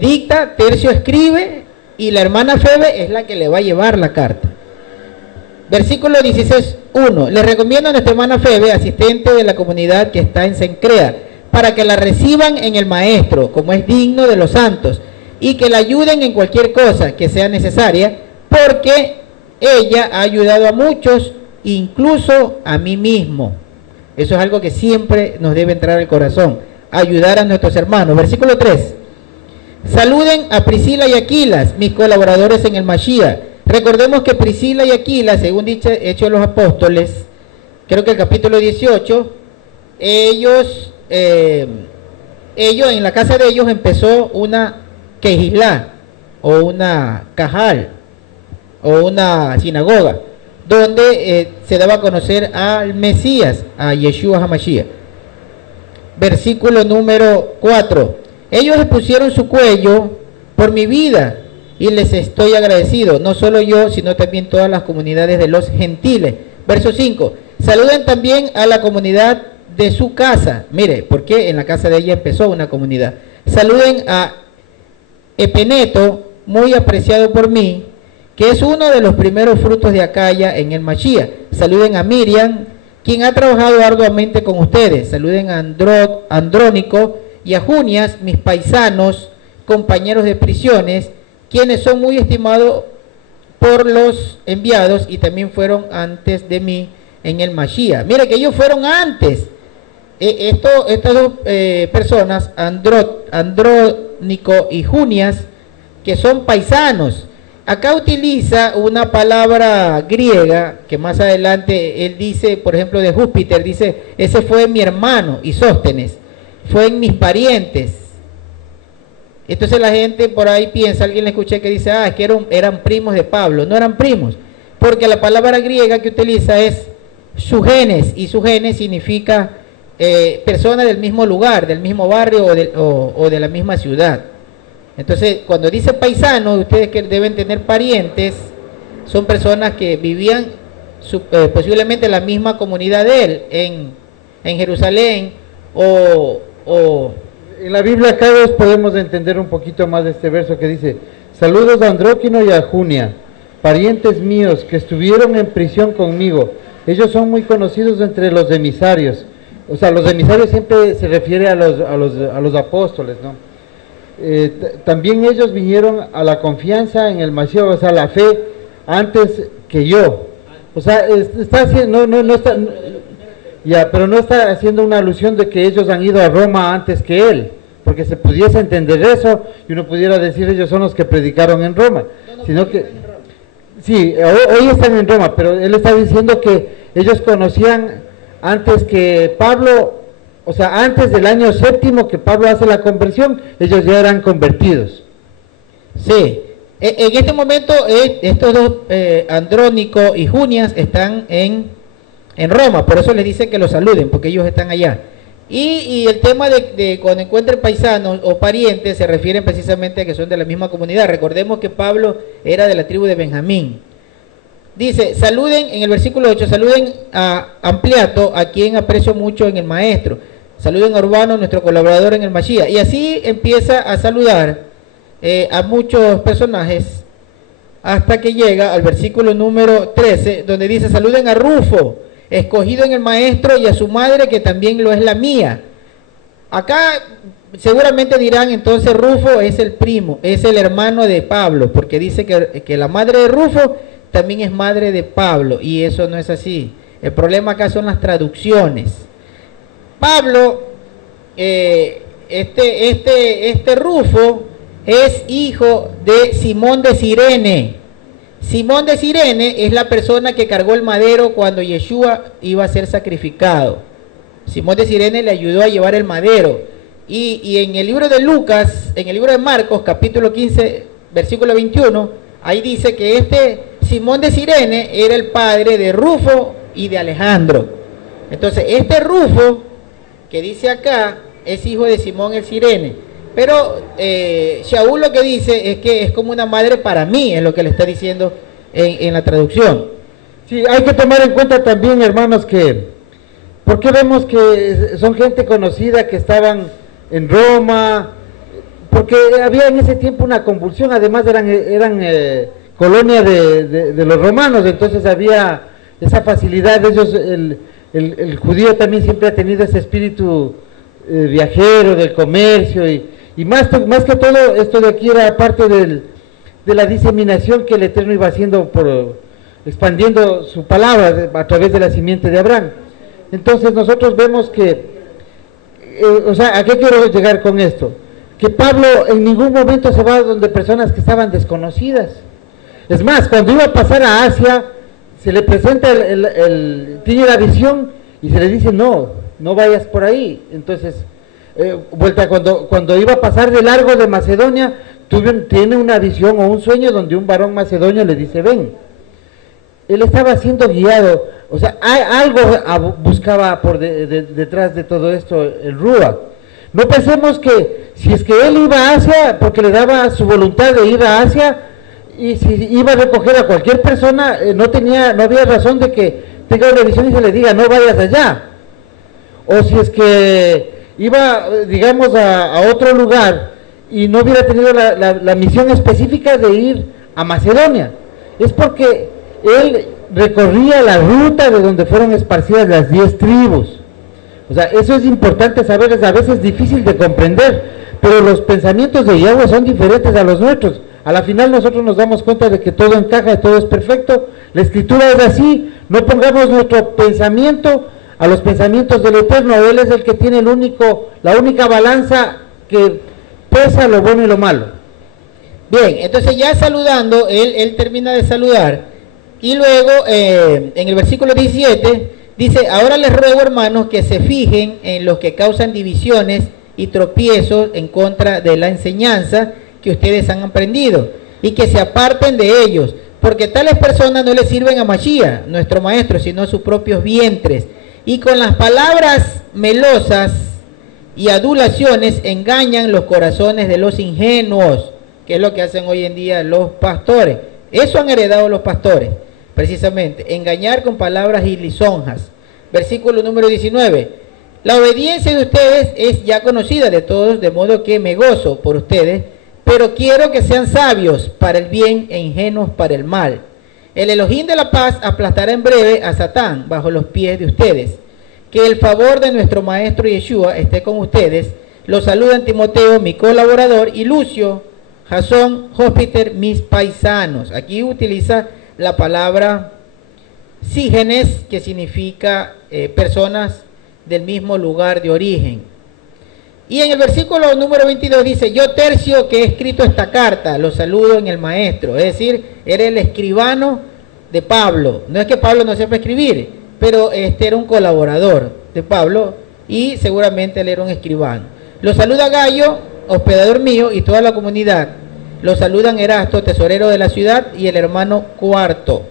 dicta, Tercio escribe y la hermana Febe es la que le va a llevar la carta. Versículo 16:1. Le recomiendo a nuestra hermana Febe, asistente de la comunidad que está en Cencrea, para que la reciban en el maestro, como es digno de los santos, y que la ayuden en cualquier cosa que sea necesaria, porque ella ha ayudado a muchos, incluso a mí mismo. Eso es algo que siempre nos debe entrar al corazón, ayudar a nuestros hermanos. Versículo 3. Saluden a Priscila y Aquilas, mis colaboradores en el Mashiach. Recordemos que Priscila y Aquila, según dicho Hechos de los Apóstoles, creo que el capítulo 18, ellos en la casa de ellos empezó una quejilá, o una cajal, o una sinagoga, donde se daba a conocer al Mesías, a Yeshua HaMashiach. Versículo número 4. Ellos expusieron su cuello por mi vida, y les estoy agradecido, no solo yo, sino también todas las comunidades de los gentiles. Verso 5. Saluden también a la comunidad de su casa. Mire, porque en la casa de ella empezó una comunidad. Saluden a Epeneto, muy apreciado por mí, que es uno de los primeros frutos de Acaya en el Mashiach. Saluden a Miriam, quien ha trabajado arduamente con ustedes. Saluden a Andrónico y a Junias, mis paisanos, compañeros de prisiones, quienes son muy estimados por los enviados y también fueron antes de mí en el Mashiach. Mira que ellos fueron antes. Estas dos personas, Andrónico y Junias, que son paisanos. Acá utiliza una palabra griega que más adelante él dice, por ejemplo, de Júpiter, dice: ese fue mi hermano, Isóstenes, fue en mis parientes. Entonces la gente por ahí piensa, alguien le escuché que dice: es que eran primos de Pablo. No eran primos, porque la palabra griega que utiliza es sugenes, y sugenes significa persona del mismo lugar, del mismo barrio o de la misma ciudad. Entonces, cuando dice paisano, ustedes que deben tener parientes, son personas que vivían posiblemente en la misma comunidad de él, en Jerusalén o en la Biblia cada vez podemos entender un poquito más de este verso que dice: saludos a Andróquino y a Junia, parientes míos que estuvieron en prisión conmigo. Ellos son muy conocidos entre los emisarios. O sea, los emisarios siempre se refiere a los apóstoles, ¿no? También ellos vinieron a la confianza en el Mashiach, o sea, la fe antes que yo. O sea, está haciendo, no está, ya, pero no está haciendo una alusión de que ellos han ido a Roma antes que él, porque se pudiese entender eso y uno pudiera decir ellos son los que predicaron en Roma, sino que sí, hoy están en Roma, pero él está diciendo que ellos conocían antes que Pablo. O sea, antes del año 7 que Pablo hace la conversión, ellos ya eran convertidos. Sí, en este momento estos dos, Andrónico y Junias, están en Roma, por eso les dice que los saluden, porque ellos están allá. Y el tema de cuando encuentren paisanos o parientes, se refieren precisamente a que son de la misma comunidad. Recordemos que Pablo era de la tribu de Benjamín. Dice, saluden, en el versículo 8, saluden a Ampliato, a quien aprecio mucho en el maestro. Saluden a Urbano, nuestro colaborador en el Mashiach. Y así empieza a saludar a muchos personajes hasta que llega al versículo número 13, donde dice, saluden a Rufo, escogido en el maestro, y a su madre, que también lo es la mía. Acá seguramente dirán, entonces Rufo es el primo, es el hermano de Pablo, porque dice que la madre de Rufo también es madre de Pablo, y eso no es así. El problema acá son las traducciones. Pablo, este Rufo es hijo de Simón de Cirene. Simón de Cirene es la persona que cargó el madero cuando Yeshua iba a ser sacrificado. Simón de Cirene le ayudó a llevar el madero. Y en el libro de Lucas, en el libro de Marcos, capítulo 15, versículo 21, ahí dice que este Simón de Cirene era el padre de Rufo y de Alejandro. Entonces, este Rufo, que dice acá, es hijo de Simón el Cirene. Pero Shaul lo que dice es que es como una madre para mí, es lo que le está diciendo en la traducción. Sí, hay que tomar en cuenta también, hermanos, que ¿por qué vemos que son gente conocida que estaban en Roma? Porque había en ese tiempo una convulsión, además eran colonia de los romanos, entonces había esa facilidad. Ellos, el judío también siempre ha tenido ese espíritu viajero, del comercio, y más que todo, esto de aquí era parte de la diseminación que el Eterno iba haciendo, expandiendo su palabra a través de la simiente de Abraham. Entonces nosotros vemos que, o sea, ¿a qué quiero llegar con esto? Que Pablo en ningún momento se va donde personas que estaban desconocidas. Es más, cuando iba a pasar a Asia, se le presenta tiene la visión y se le dice, no vayas por ahí. Entonces, cuando iba a pasar de largo de Macedonia, tiene una visión o un sueño donde un varón macedonio le dice, ven. Él estaba siendo guiado, o sea, algo buscaba por detrás de todo esto el Ruach. No pensemos que si es que él iba a Asia, porque le daba su voluntad de ir a Asia, y si iba a recoger a cualquier persona, no había razón de que tenga una visión y se le diga, no vayas allá. O si es que iba, digamos, a otro lugar y no hubiera tenido la misión específica de ir a Macedonia, es porque él recorría la ruta de donde fueron esparcidas las 10 tribus. O sea, eso es importante saber, es a veces difícil de comprender, pero los pensamientos de Yahweh son diferentes a los nuestros. A la final nosotros nos damos cuenta de que todo encaja, todo es perfecto, la escritura es así. No pongamos nuestro pensamiento a los pensamientos del Eterno. Él es el que tiene la única balanza que pesa lo bueno y lo malo. Bien, entonces ya saludando, él termina de saludar, y luego en el versículo 17 dice, ahora les ruego, hermanos, que se fijen en los que causan divisiones y tropiezos en contra de la enseñanza que ustedes han aprendido, y que se aparten de ellos, porque tales personas no le sirven a Mashiach, nuestro maestro, sino a sus propios vientres, y con las palabras melosas y adulaciones engañan los corazones de los ingenuos, que es lo que hacen hoy en día los pastores. Eso han heredado los pastores, precisamente, engañar con palabras y lisonjas. Versículo número 19, la obediencia de ustedes es ya conocida de todos, de modo que me gozo por ustedes, pero quiero que sean sabios para el bien e ingenuos para el mal. El Elohim de la paz aplastará en breve a Satán bajo los pies de ustedes. Que el favor de nuestro maestro Yeshua esté con ustedes. Los saludan Timoteo, mi colaborador, y Lucio, Jasón, Júpiter, mis paisanos. Aquí utiliza la palabra sígenes, que significa personas del mismo lugar de origen. Y en el versículo número 22 dice, yo Tercio, que he escrito esta carta, los saludo en el maestro. Es decir, era el escribano de Pablo. No es que Pablo no sepa escribir, pero era un colaborador de Pablo y seguramente él era un escribano. Los saluda Gallo, hospedador mío, y toda la comunidad. Los saludan Erasto, tesorero de la ciudad, y el hermano Cuarto.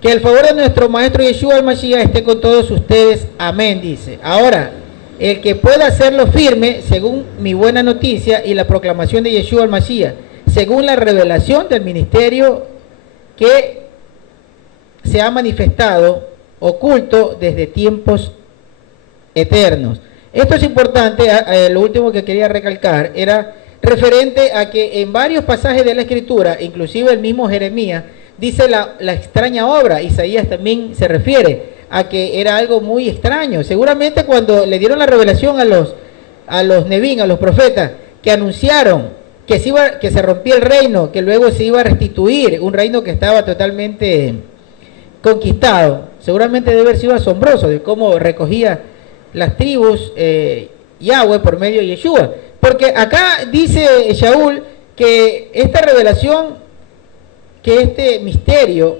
Que el favor de nuestro maestro Yeshua el Mashiach esté con todos ustedes. Amén, dice. Ahora, el que pueda hacerlo firme, según mi buena noticia y la proclamación de Yeshua el Mashiach, según la revelación del ministerio que se ha manifestado oculto desde tiempos eternos. Esto es importante. Lo último que quería recalcar era referente a que en varios pasajes de la Escritura, inclusive el mismo Jeremías, dice la extraña obra. Isaías también se refiere a que era algo muy extraño. Seguramente cuando le dieron la revelación a los Nebín, a los profetas, que anunciaron que se rompía el reino, que luego se iba a restituir, un reino que estaba totalmente conquistado, seguramente debe haber sido asombroso de cómo recogía las tribus Yahweh por medio de Yeshua. Porque acá dice Shaul que esta revelación, que este misterio,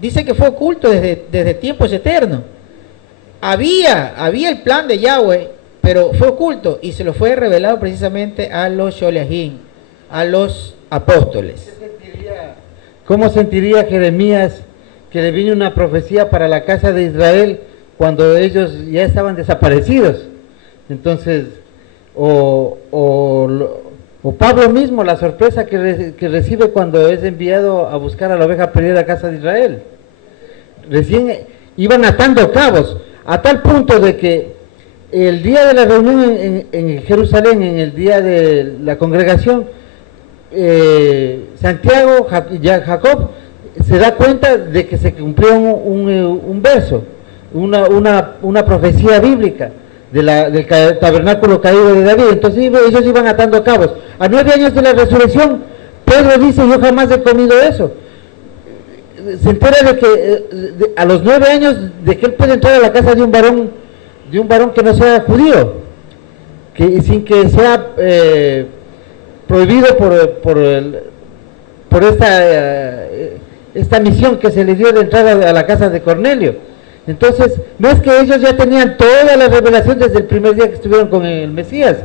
dice que fue oculto desde tiempos eternos. Había el plan de Yahweh, pero fue oculto y se lo fue revelado precisamente a los Sholeahim, a los apóstoles. ¿Cómo sentiría Jeremías que le vino una profecía para la casa de Israel cuando ellos ya estaban desaparecidos? Entonces, o Pablo mismo, la sorpresa que recibe cuando es enviado a buscar a la oveja perdida a la casa de Israel. Recién iban atando cabos, a tal punto de que el día de la reunión en Jerusalén, en el día de la congregación, Santiago, Jacob, se da cuenta de que se cumplió un verso, una profecía bíblica del tabernáculo caído de David. Entonces ellos iban atando cabos. A 9 años de la resurrección, Pedro dice: yo jamás he comido eso. Se entera de que a los 9 años de que él puede entrar a la casa de un varón que no sea judío, sin que sea prohibido por esta misión que se le dio de entrar a la casa de Cornelio. Entonces, no es que ellos ya tenían toda la revelación desde el primer día que estuvieron con el Mesías,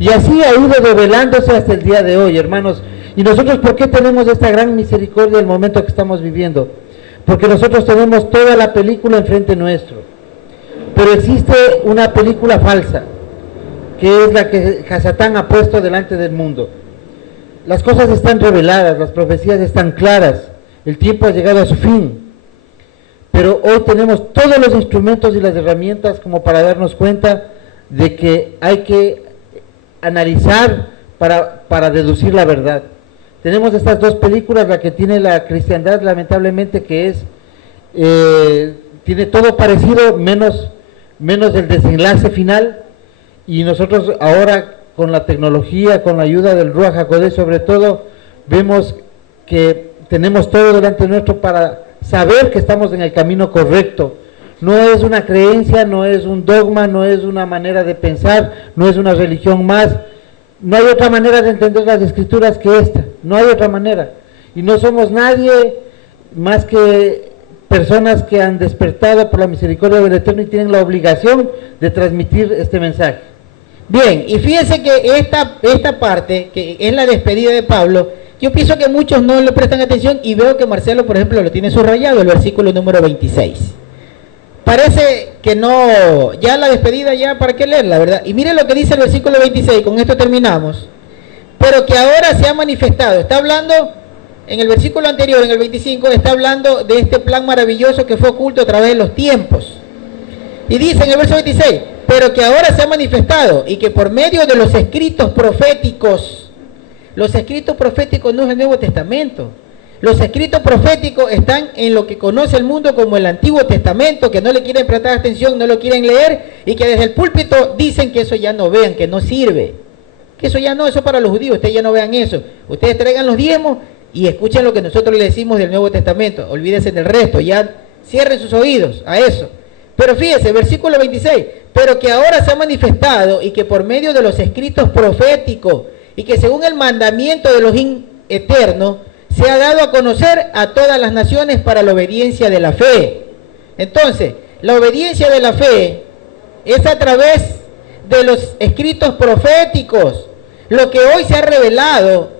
y así ha ido revelándose hasta el día de hoy, hermanos. Y nosotros, ¿por qué tenemos esta gran misericordia en el momento que estamos viviendo? Porque nosotros tenemos toda la película enfrente nuestro, pero existe una película falsa, que es la que Hasatán ha puesto delante del mundo. Las cosas están reveladas, las profecías están claras, el tiempo ha llegado a su fin, pero hoy tenemos todos los instrumentos y las herramientas como para darnos cuenta de que hay que analizar para deducir la verdad. Tenemos estas dos películas, la que tiene la cristiandad, lamentablemente, que es tiene todo parecido menos el desenlace final, y nosotros ahora con la tecnología, con la ayuda del Ruach HaKodesh sobre todo, vemos que tenemos todo delante nuestro para saber que estamos en el camino correcto. No es una creencia, no es un dogma, no es una manera de pensar, no es una religión más. No hay otra manera de entender las Escrituras que esta, no hay otra manera. Y no somos nadie más que personas que han despertado por la misericordia del Eterno y tienen la obligación de transmitir este mensaje. Bien, y fíjense que esta parte, que es la despedida de Pablo, yo pienso que muchos no le prestan atención, y veo que Marcelo, por ejemplo, lo tiene subrayado, el versículo número 26. Parece que no, ya la despedida, ya para qué leerla, ¿verdad? Y miren lo que dice el versículo 26, con esto terminamos. Pero que ahora se ha manifestado, está hablando, en el versículo anterior, en el 25, está hablando de este plan maravilloso que fue oculto a través de los tiempos. Y dice en el verso 26, pero que ahora se ha manifestado, y que por medio de los escritos proféticos no es el Nuevo Testamento. Los escritos proféticos están en lo que conoce el mundo como el Antiguo Testamento, que no le quieren prestar atención, no lo quieren leer, y que desde el púlpito dicen que eso ya no vean, que no sirve. Que eso ya no, eso para los judíos, ustedes ya no vean eso. Ustedes traigan los diezmos y escuchen lo que nosotros le decimos del Nuevo Testamento. Olvídense del resto, ya cierren sus oídos a eso. Pero fíjense, versículo 26, pero que ahora se ha manifestado, y que por medio de los escritos proféticos, y que según el mandamiento de los eternos, se ha dado a conocer a todas las naciones para la obediencia de la fe. Entonces, la obediencia de la fe es a través de los escritos proféticos. Lo que hoy se ha revelado,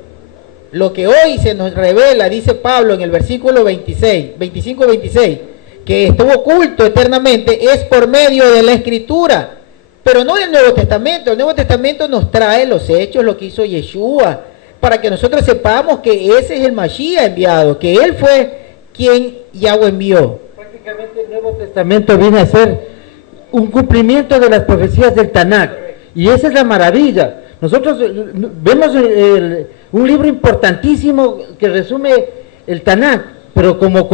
lo que hoy se nos revela, dice Pablo en el versículo 25-26, que estuvo oculto eternamente, es por medio de la Escritura, pero no del Nuevo Testamento. El Nuevo Testamento nos trae los hechos, lo que hizo Yeshua, para que nosotros sepamos que ese es el Mashiach enviado, que él fue quien Yahweh envió. Prácticamente el Nuevo Testamento viene a ser un cumplimiento de las profecías del Tanakh, y esa es la maravilla, Nosotros vemos un libro importantísimo que resume el Tanakh, pero como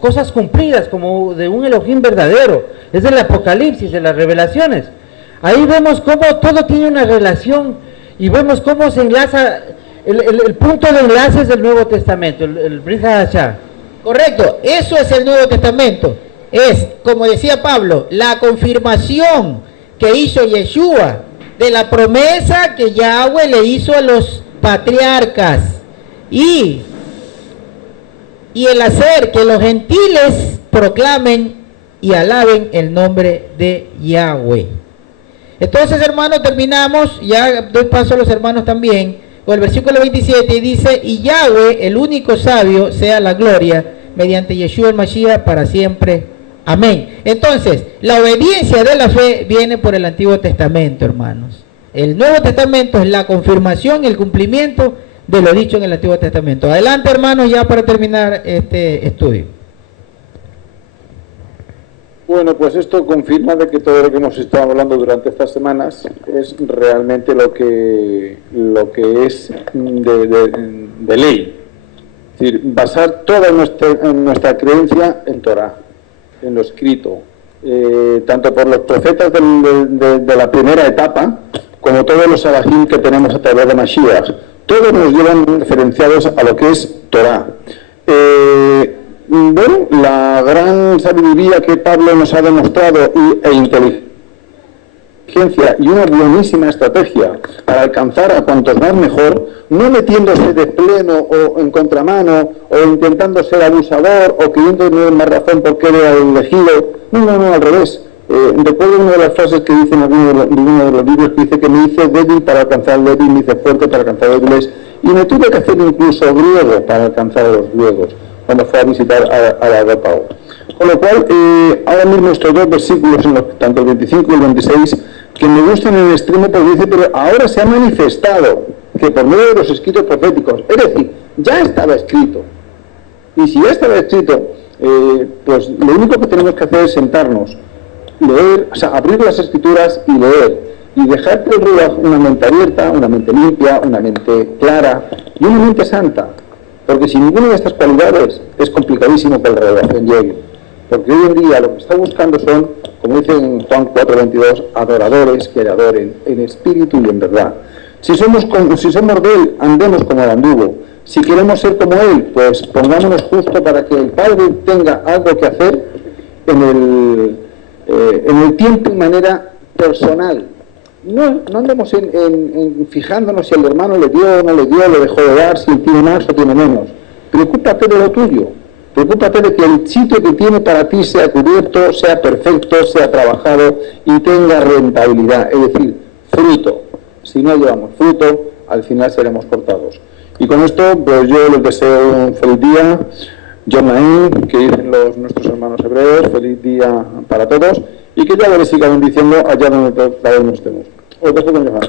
cosas cumplidas, como de un Elohim verdadero. Es el Apocalipsis, de las revelaciones. Ahí vemos cómo todo tiene una relación y vemos cómo se enlaza, el punto de enlace es del Nuevo Testamento, el Brit Hadashah. Correcto, eso es el Nuevo Testamento. Es, como decía Pablo, la confirmación que hizo Yeshua de la promesa que Yahweh le hizo a los patriarcas y el hacer que los gentiles proclamen y alaben el nombre de Yahweh. Entonces, hermanos, terminamos, ya doy paso a los hermanos también, con el versículo 27, y dice: y Yahweh, el único sabio, sea la gloria mediante Yeshua el Mashiach para siempre. Amén. Entonces, la obediencia de la fe viene por el Antiguo Testamento, hermanos. El Nuevo Testamento es la confirmación y el cumplimiento de lo dicho en el Antiguo Testamento. Adelante, hermanos, ya para terminar este estudio. Bueno, pues esto confirma de que todo lo que hemos estado hablando durante estas semanas es realmente lo que es de ley. Es decir, basar toda nuestra creencia en Torah, en lo escrito, tanto por los profetas de la primera etapa, como todos los salahim que tenemos a través de Mashiach. Todos nos llevan referenciados a lo que es Torah. Bueno, la gran sabiduría que Pablo nos ha demostrado e inteligencia y una buenísima estrategia para alcanzar a cuantos más mejor, no metiéndose de pleno o en contramano o intentando ser abusador o queriendo tener más razón porque era elegido. No, al revés. Recuerdo una de las frases que dice en uno de los libros, que dice que me hice débil para alcanzar débil, me hice fuerte para alcanzar débiles, y me tuve que hacer incluso griego para alcanzar a los griegos cuando fue a visitar a la Europa. Con lo cual, ahora mismo estos dos versículos, tanto el 25 y el 26, que me gustan en el extremo, porque dice: pero ahora se ha manifestado que por medio de los escritos proféticos, es decir, ya estaba escrito. Y si ya estaba escrito, pues lo único que tenemos que hacer es sentarnos, leer, o sea, abrir las escrituras y leer, y dejar por Ruach una mente abierta, una mente limpia, una mente clara y una mente santa. Porque sin ninguna de estas cualidades es complicadísimo que la revelación llegue. Porque hoy en día lo que está buscando son, como dice en Juan 4:22, adoradores que le adoren en espíritu y en verdad. Si somos de Él, andemos como Él anduvo. Si queremos ser como Él, pues pongámonos justo para que el Padre tenga algo que hacer en el tiempo y manera personal. No andemos en fijándonos si el hermano le dio o no le dio, le dejó de dar, si él tiene más o tiene menos. Preocúpate de lo tuyo. Preocúpate de que el sitio que tiene para ti sea cubierto, sea perfecto, sea trabajado y tenga rentabilidad, es decir, fruto. Si no llevamos fruto, al final seremos cortados. Y con esto, pues yo les deseo un feliz día, Yom Na'im, que dicen nuestros hermanos hebreos, feliz día para todos, y que ya les siga bendiciendo allá donde cada uno estemos. Os dejo con Johan.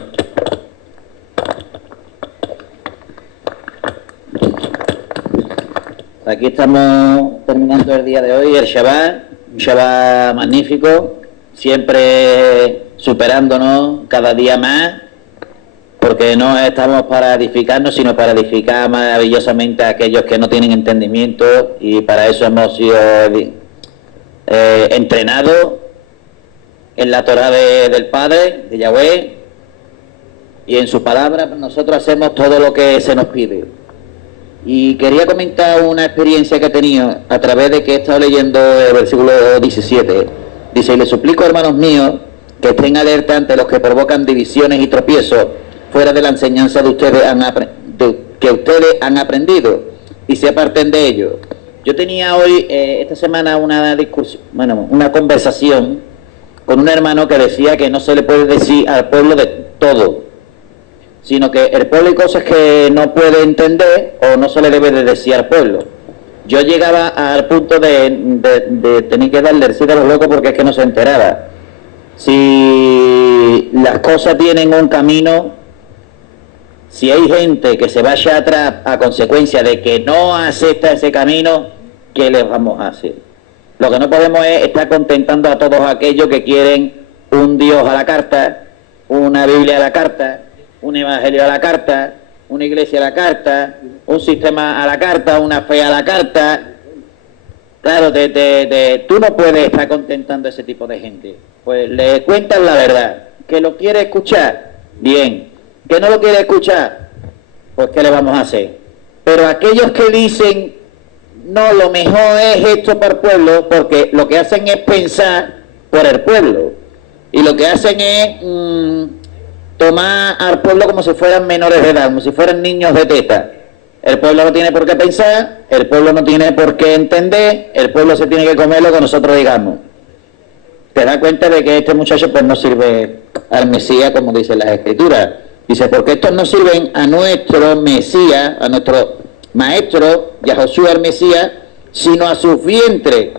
Aquí estamos terminando el día de hoy, el Shabbat, un Shabbat magnífico, siempre superándonos cada día más, porque no estamos para edificarnos, sino para edificar maravillosamente a aquellos que no tienen entendimiento, y para eso hemos sido entrenados en la Torah del Padre, de Yahweh, y en su palabra nosotros hacemos todo lo que se nos pide. Y quería comentar una experiencia que he tenido a través de que he estado leyendo el versículo 17. Dice: y les suplico, hermanos míos, que estén alerta ante los que provocan divisiones y tropiezos fuera de la enseñanza que ustedes han aprendido, y se aparten de ello. Yo tenía hoy, esta semana, una conversación con un hermano que decía que no se le puede decir al pueblo de todo, sino que el pueblo hay cosas que no puede entender o no se le debe de decir al pueblo. Yo llegaba al punto de tener que darle el sí a los locos porque es que no se enteraba. Si las cosas tienen un camino, si hay gente que se vaya atrás a consecuencia de que no acepta ese camino, ¿qué les vamos a hacer? Lo que no podemos es estar contentando a todos aquellos que quieren un Dios a la carta una Biblia a la carta, un Evangelio a la carta, una iglesia a la carta, un sistema a la carta, una fe a la carta. Claro, tú no puedes estar contentando a ese tipo de gente. Pues le cuentas la verdad. ¿Que lo quiere escuchar? Bien. ¿Que no lo quiere escuchar? Pues ¿qué le vamos a hacer? Pero aquellos que dicen, no, lo mejor es esto para el pueblo, porque lo que hacen es pensar por el pueblo. Y lo que hacen es tomar al pueblo como si fueran menores de edad, como si fueran niños de teta. El pueblo no tiene por qué pensar, el pueblo no tiene por qué entender, el pueblo se tiene que comer lo que nosotros digamos. Te das cuenta de que este muchacho pues no sirve al Mesías como dice las Escrituras. Dice, porque estos no sirven a nuestro Mesías, a nuestro maestro, Yahoshua el Mesías, sino a sus vientres.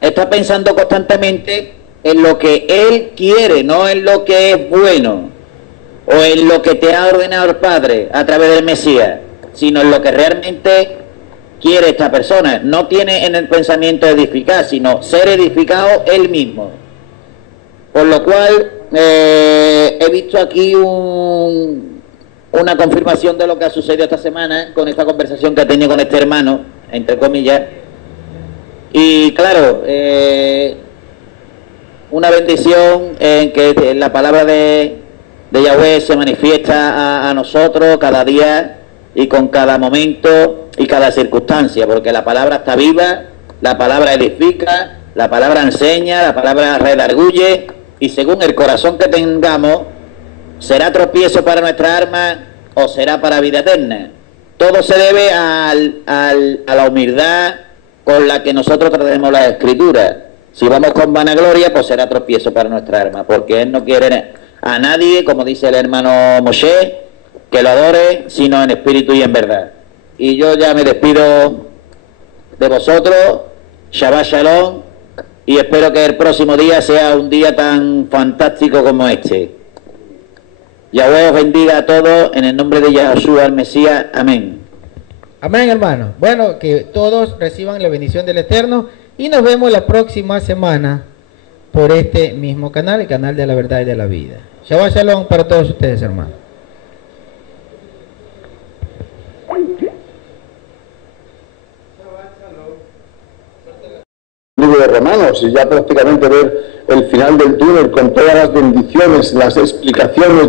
Está pensando constantemente en lo que él quiere, no en lo que es bueno, o en lo que te ha ordenado el Padre a través del Mesías, sino en lo que realmente quiere esta persona. No tiene en el pensamiento edificar, sino ser edificado él mismo. Por lo cual he visto aquí una confirmación de lo que ha sucedido esta semana con esta conversación que he tenido con este hermano, entre comillas. Y claro, una bendición en que la palabra de Yahweh se manifiesta a nosotros cada día y con cada momento y cada circunstancia, porque la palabra está viva, la palabra edifica, la palabra enseña, la palabra redarguye, y según el corazón que tengamos, será tropiezo para nuestra alma o será para vida eterna. Todo se debe a la humildad con la que nosotros tratemos la Escritura. Si vamos con vanagloria, pues será tropiezo para nuestra alma, porque Él no quiere a nadie, como dice el hermano Moshe, que lo adore, sino en espíritu y en verdad. Y yo ya me despido de vosotros, Shabbat Shalom, y espero que el próximo día sea un día tan fantástico como este. Yahweh os bendiga a todos, en el nombre de Yahoshua el Mesías, amén. Amén, hermano. Bueno, que todos reciban la bendición del Eterno y nos vemos la próxima semana por este mismo canal, el canal de la verdad y de la vida. Shabbat Shalom para todos ustedes, hermanos. Libro de Romanos, y ya prácticamente ver el final del túnel con todas las bendiciones, las explicaciones,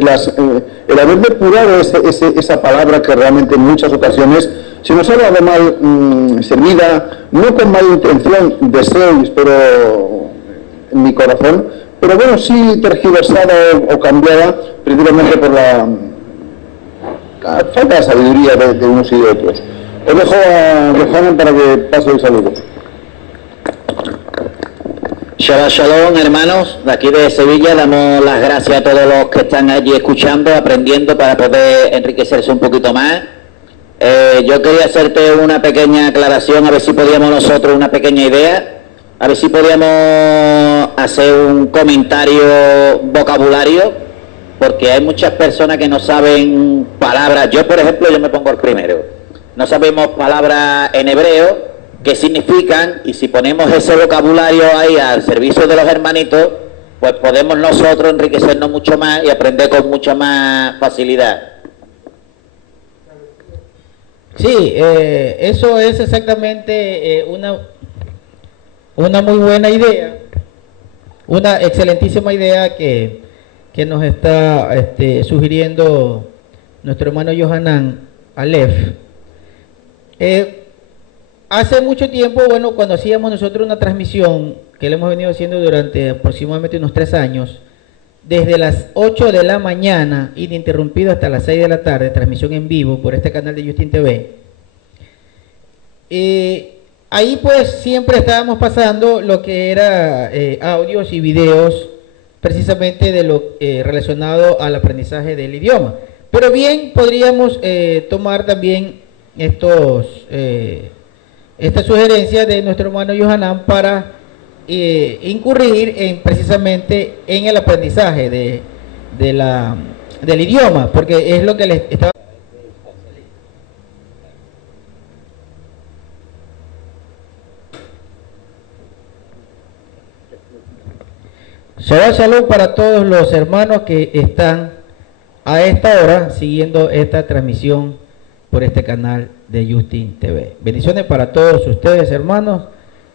el haber depurado esa palabra que realmente en muchas ocasiones se nos ha dado mal servida, no con mala intención, deseo y espero en mi corazón, pero bueno, sí tergiversada o cambiada precisamente por la falta de sabiduría de unos y de otros. Os dejo a Johanan para que pase el saludo. Shabbat Shalom, hermanos, de aquí de Sevilla. Damos las gracias a todos los que están allí escuchando, aprendiendo para poder enriquecerse un poquito más. Yo quería hacerte una pequeña aclaración, a ver si podíamos nosotros una pequeña idea, a ver si podíamos hacer un comentario vocabulario, porque hay muchas personas que no saben palabras. Yo, por ejemplo, yo me pongo el primero. No sabemos palabras en hebreo, qué significan, y si ponemos ese vocabulario ahí al servicio de los hermanitos, pues podemos nosotros enriquecernos mucho más y aprender con mucha más facilidad. Sí, eso es exactamente una muy buena idea, una excelentísima idea que nos está sugiriendo nuestro hermano Johanan Aleph. Hace mucho tiempo, bueno, cuando hacíamos nosotros una transmisión que le hemos venido haciendo durante aproximadamente unos 3 años, desde las 8 de la mañana ininterrumpido hasta las 6 de la tarde, transmisión en vivo por este canal de Justin TV. Ahí pues siempre estábamos pasando lo que era audios y videos precisamente de lo relacionado al aprendizaje del idioma. Pero bien, podríamos tomar también esta sugerencia de nuestro hermano Johanan para incurrir precisamente en el aprendizaje del idioma, porque es lo que les estaba... Shabbat Shalom para todos los hermanos que están a esta hora siguiendo esta transmisión por este canal de Justin TV. Bendiciones para todos ustedes, hermanos,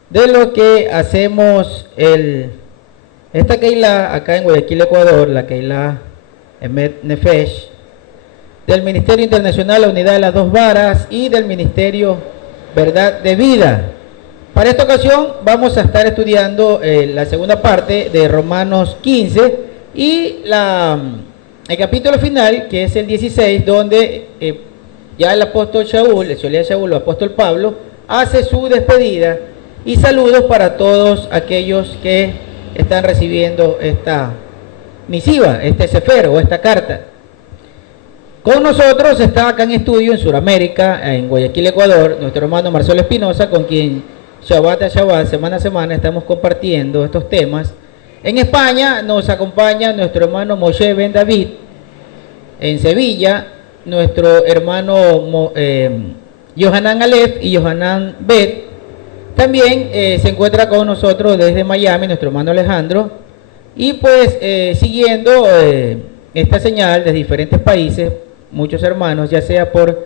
de lo que hacemos esta Keilah acá en Guayaquil, Ecuador, la Keilah Emet Nefesh, del Ministerio Internacional La Unidad de las Dos Varas y del Ministerio Verdad de Vida. Para esta ocasión vamos a estar estudiando la segunda parte de Romanos 15 y el capítulo final, que es el 16, donde ya el apóstol Shaul, el Solía Shaul, el apóstol Pablo, hace su despedida y saludos para todos aquellos que están recibiendo esta misiva, este sefer o esta carta. Con nosotros está acá en estudio en Sudamérica, en Guayaquil, Ecuador, nuestro hermano Marcelo Espinosa, con quien Shabbat a Shabbat, semana a semana, estamos compartiendo estos temas. En España nos acompaña nuestro hermano Moshe Ben David, en Sevilla, nuestro hermano Yohanan Aleph y Yohanan Bet. También se encuentra con nosotros desde Miami nuestro hermano Alejandro. Y pues siguiendo esta señal de diferentes países, muchos hermanos, ya sea por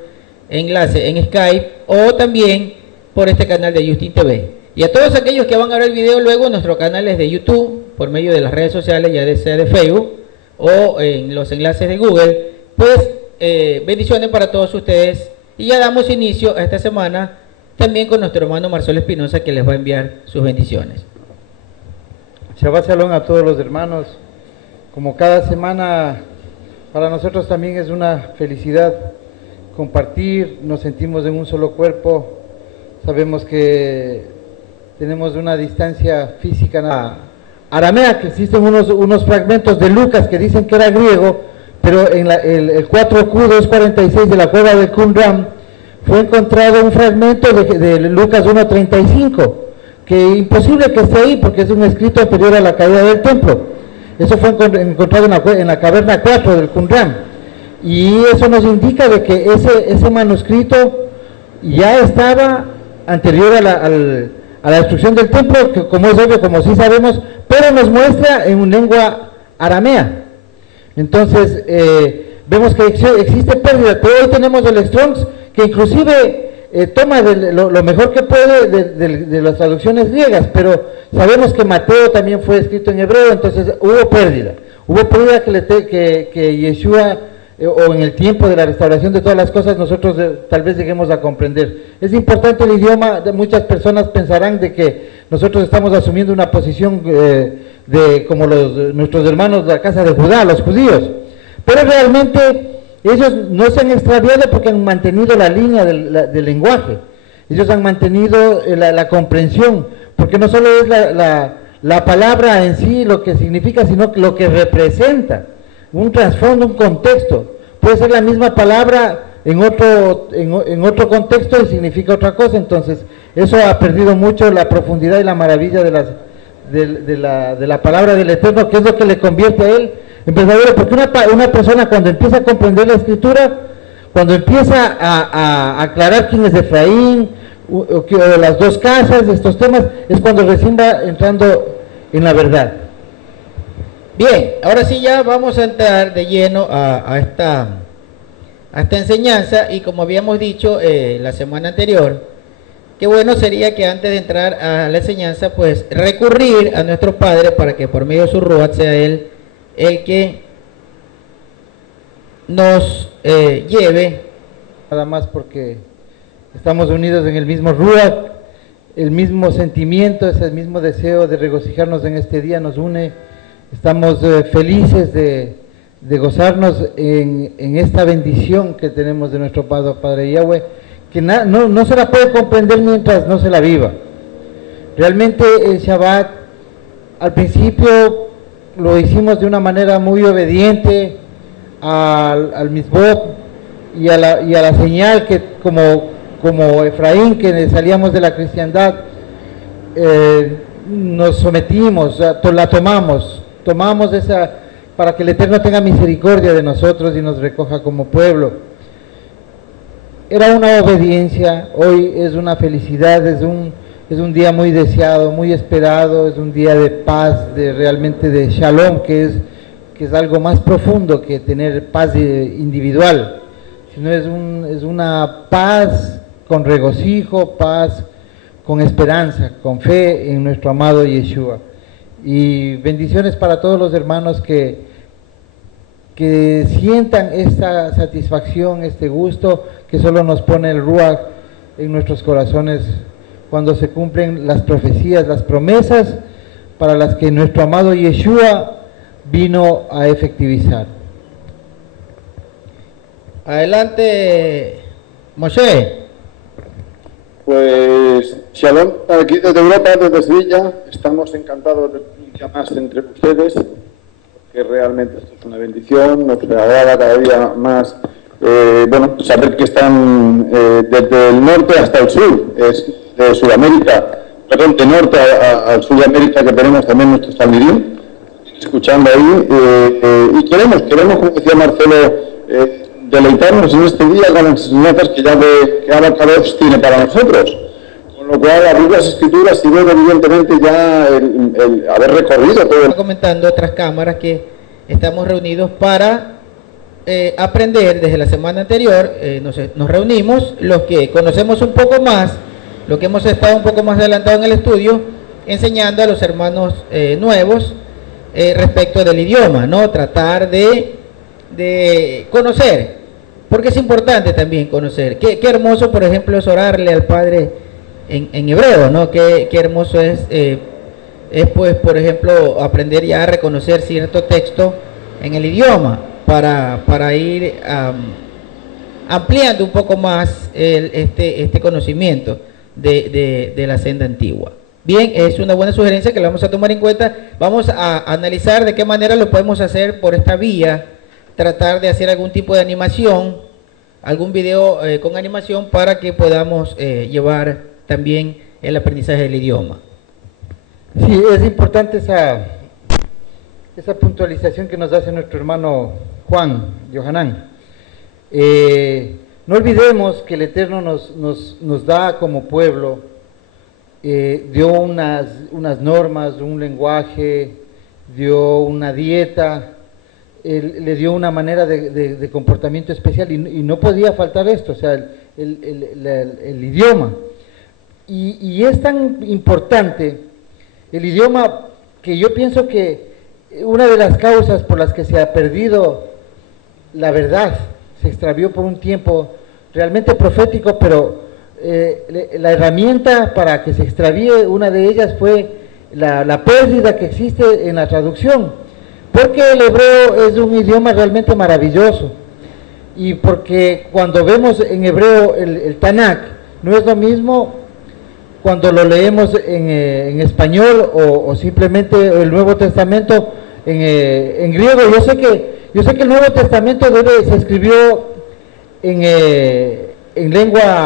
enlace en Skype o también por este canal de Justin TV. Y a todos aquellos que van a ver el video luego en nuestros canales de YouTube, por medio de las redes sociales, ya sea de Facebook o en los enlaces de Google, pues bendiciones para todos ustedes. Y ya damos inicio a esta semana también con nuestro hermano Marcelo Espinosa, que les va a enviar sus bendiciones. Shabbat Shalom a todos los hermanos. Como cada semana, para nosotros también es una felicidad compartir, nos sentimos en un solo cuerpo. Sabemos que tenemos una distancia física aramea, que existen unos fragmentos de Lucas que dicen que era griego, pero en el 4Q246 de la cueva de Qumran fue encontrado un fragmento de Lucas 1:35, que imposible que esté ahí porque es un escrito anterior a la caída del templo. Eso fue encontrado en la caverna 4 del Qumran, y eso nos indica de que ese manuscrito ya estaba anterior a la destrucción del templo, que como es obvio, como sí sabemos, pero nos muestra en lengua aramea. Entonces vemos que existe pérdida, pero hoy tenemos el Strongs, que inclusive toma lo mejor que puede de las traducciones griegas, pero sabemos que Mateo también fue escrito en hebreo, entonces hubo pérdida que Yeshua, o en el tiempo de la restauración de todas las cosas, nosotros tal vez lleguemos a comprender. Es importante el idioma. Muchas personas pensarán de que nosotros estamos asumiendo una posición como nuestros hermanos de la casa de Judá, los judíos, pero realmente ellos no se han extraviado porque han mantenido la línea del lenguaje. Ellos han mantenido la comprensión, porque no solo es la palabra en sí lo que significa, sino lo que representa, un trasfondo, un contexto. Puede ser la misma palabra en otro contexto y significa otra cosa. Entonces eso ha perdido mucho la profundidad y la maravilla de la palabra del Eterno, que es lo que le convierte a él en verdadero. Porque una persona, cuando empieza a comprender la Escritura, cuando empieza a aclarar quién es Efraín, o las dos casas, estos temas, es cuando recién va entrando en la verdad. Bien, ahora sí ya vamos a entrar de lleno a esta enseñanza, y como habíamos dicho la semana anterior, qué bueno sería que antes de entrar a la enseñanza, pues recurrir a nuestro Padre para que por medio de su Ruach sea Él el que nos lleve. Nada más porque estamos unidos en el mismo Ruach, el mismo sentimiento, ese mismo deseo de regocijarnos en este día nos une. Estamos felices de gozarnos en esta bendición que tenemos de nuestro Padre Yahweh, que no se la puede comprender mientras no se la viva. Realmente el Shabbat, al principio lo hicimos de una manera muy obediente al Mitzvot y a la señal, que como Efraín, que salíamos de la cristiandad, nos sometimos, la tomamos esa, para que el Eterno tenga misericordia de nosotros y nos recoja como pueblo. Era una obediencia, hoy es una felicidad, es un día muy deseado, muy esperado, es un día de paz, realmente de shalom, que es algo más profundo que tener paz individual, sino es una paz con regocijo, paz con esperanza, con fe en nuestro amado Yeshua. Y bendiciones para todos los hermanos que sientan esta satisfacción, este gusto que solo nos pone el Ruach en nuestros corazones cuando se cumplen las profecías, las promesas para las que nuestro amado Yeshua vino a efectivizar. Adelante, Moshe. Pues Shalom, aquí desde Europa, desde Sevilla, estamos encantados de un día más entre ustedes, porque realmente esto es una bendición, nos agrada cada día más, saber que están desde el norte hasta el sur, de Sudamérica, perdón, de norte al sur de América, que tenemos también nuestros tamirín, escuchando ahí, y queremos, como decía Marcelo, deleitarnos en este día con las enseñanzas que Abacados tiene para nosotros. Con lo cual, abrir las escrituras y luego, evidentemente, ya el haber recorrido todo. Comentando otras cámaras que estamos reunidos para aprender desde la semana anterior. Nos reunimos los que conocemos un poco más, los que hemos estado un poco más adelantados en el estudio, enseñando a los hermanos nuevos respecto del idioma, ¿no? Tratar de conocer, porque es importante también conocer. Qué hermoso, por ejemplo, es orarle al Padre en hebreo, ¿no? Qué hermoso es pues, por ejemplo, aprender ya a reconocer cierto texto en el idioma para ir ampliando un poco más este conocimiento de la senda antigua. Bien, es una buena sugerencia que la vamos a tomar en cuenta. Vamos a analizar de qué manera lo podemos hacer por esta vía, tratar de hacer algún tipo de animación, algún video con animación para que podamos llevar también el aprendizaje del idioma. Sí, es importante esa puntualización que nos hace nuestro hermano Juan, Yohanan. No olvidemos que el Eterno nos da como pueblo, dio unas normas, un lenguaje, dio una dieta, le dio una manera de comportamiento especial y no podía faltar esto, o sea, el idioma. Y es tan importante el idioma que yo pienso que una de las causas por las que se ha perdido la verdad, se extravió por un tiempo realmente profético, pero la herramienta para que se extravíe, una de ellas fue la pérdida que existe en la traducción, porque el hebreo es un idioma realmente maravilloso, y porque cuando vemos en hebreo el Tanakh, no es lo mismo cuando lo leemos en español o simplemente el Nuevo Testamento en griego. Yo sé que el Nuevo Testamento se escribió en lengua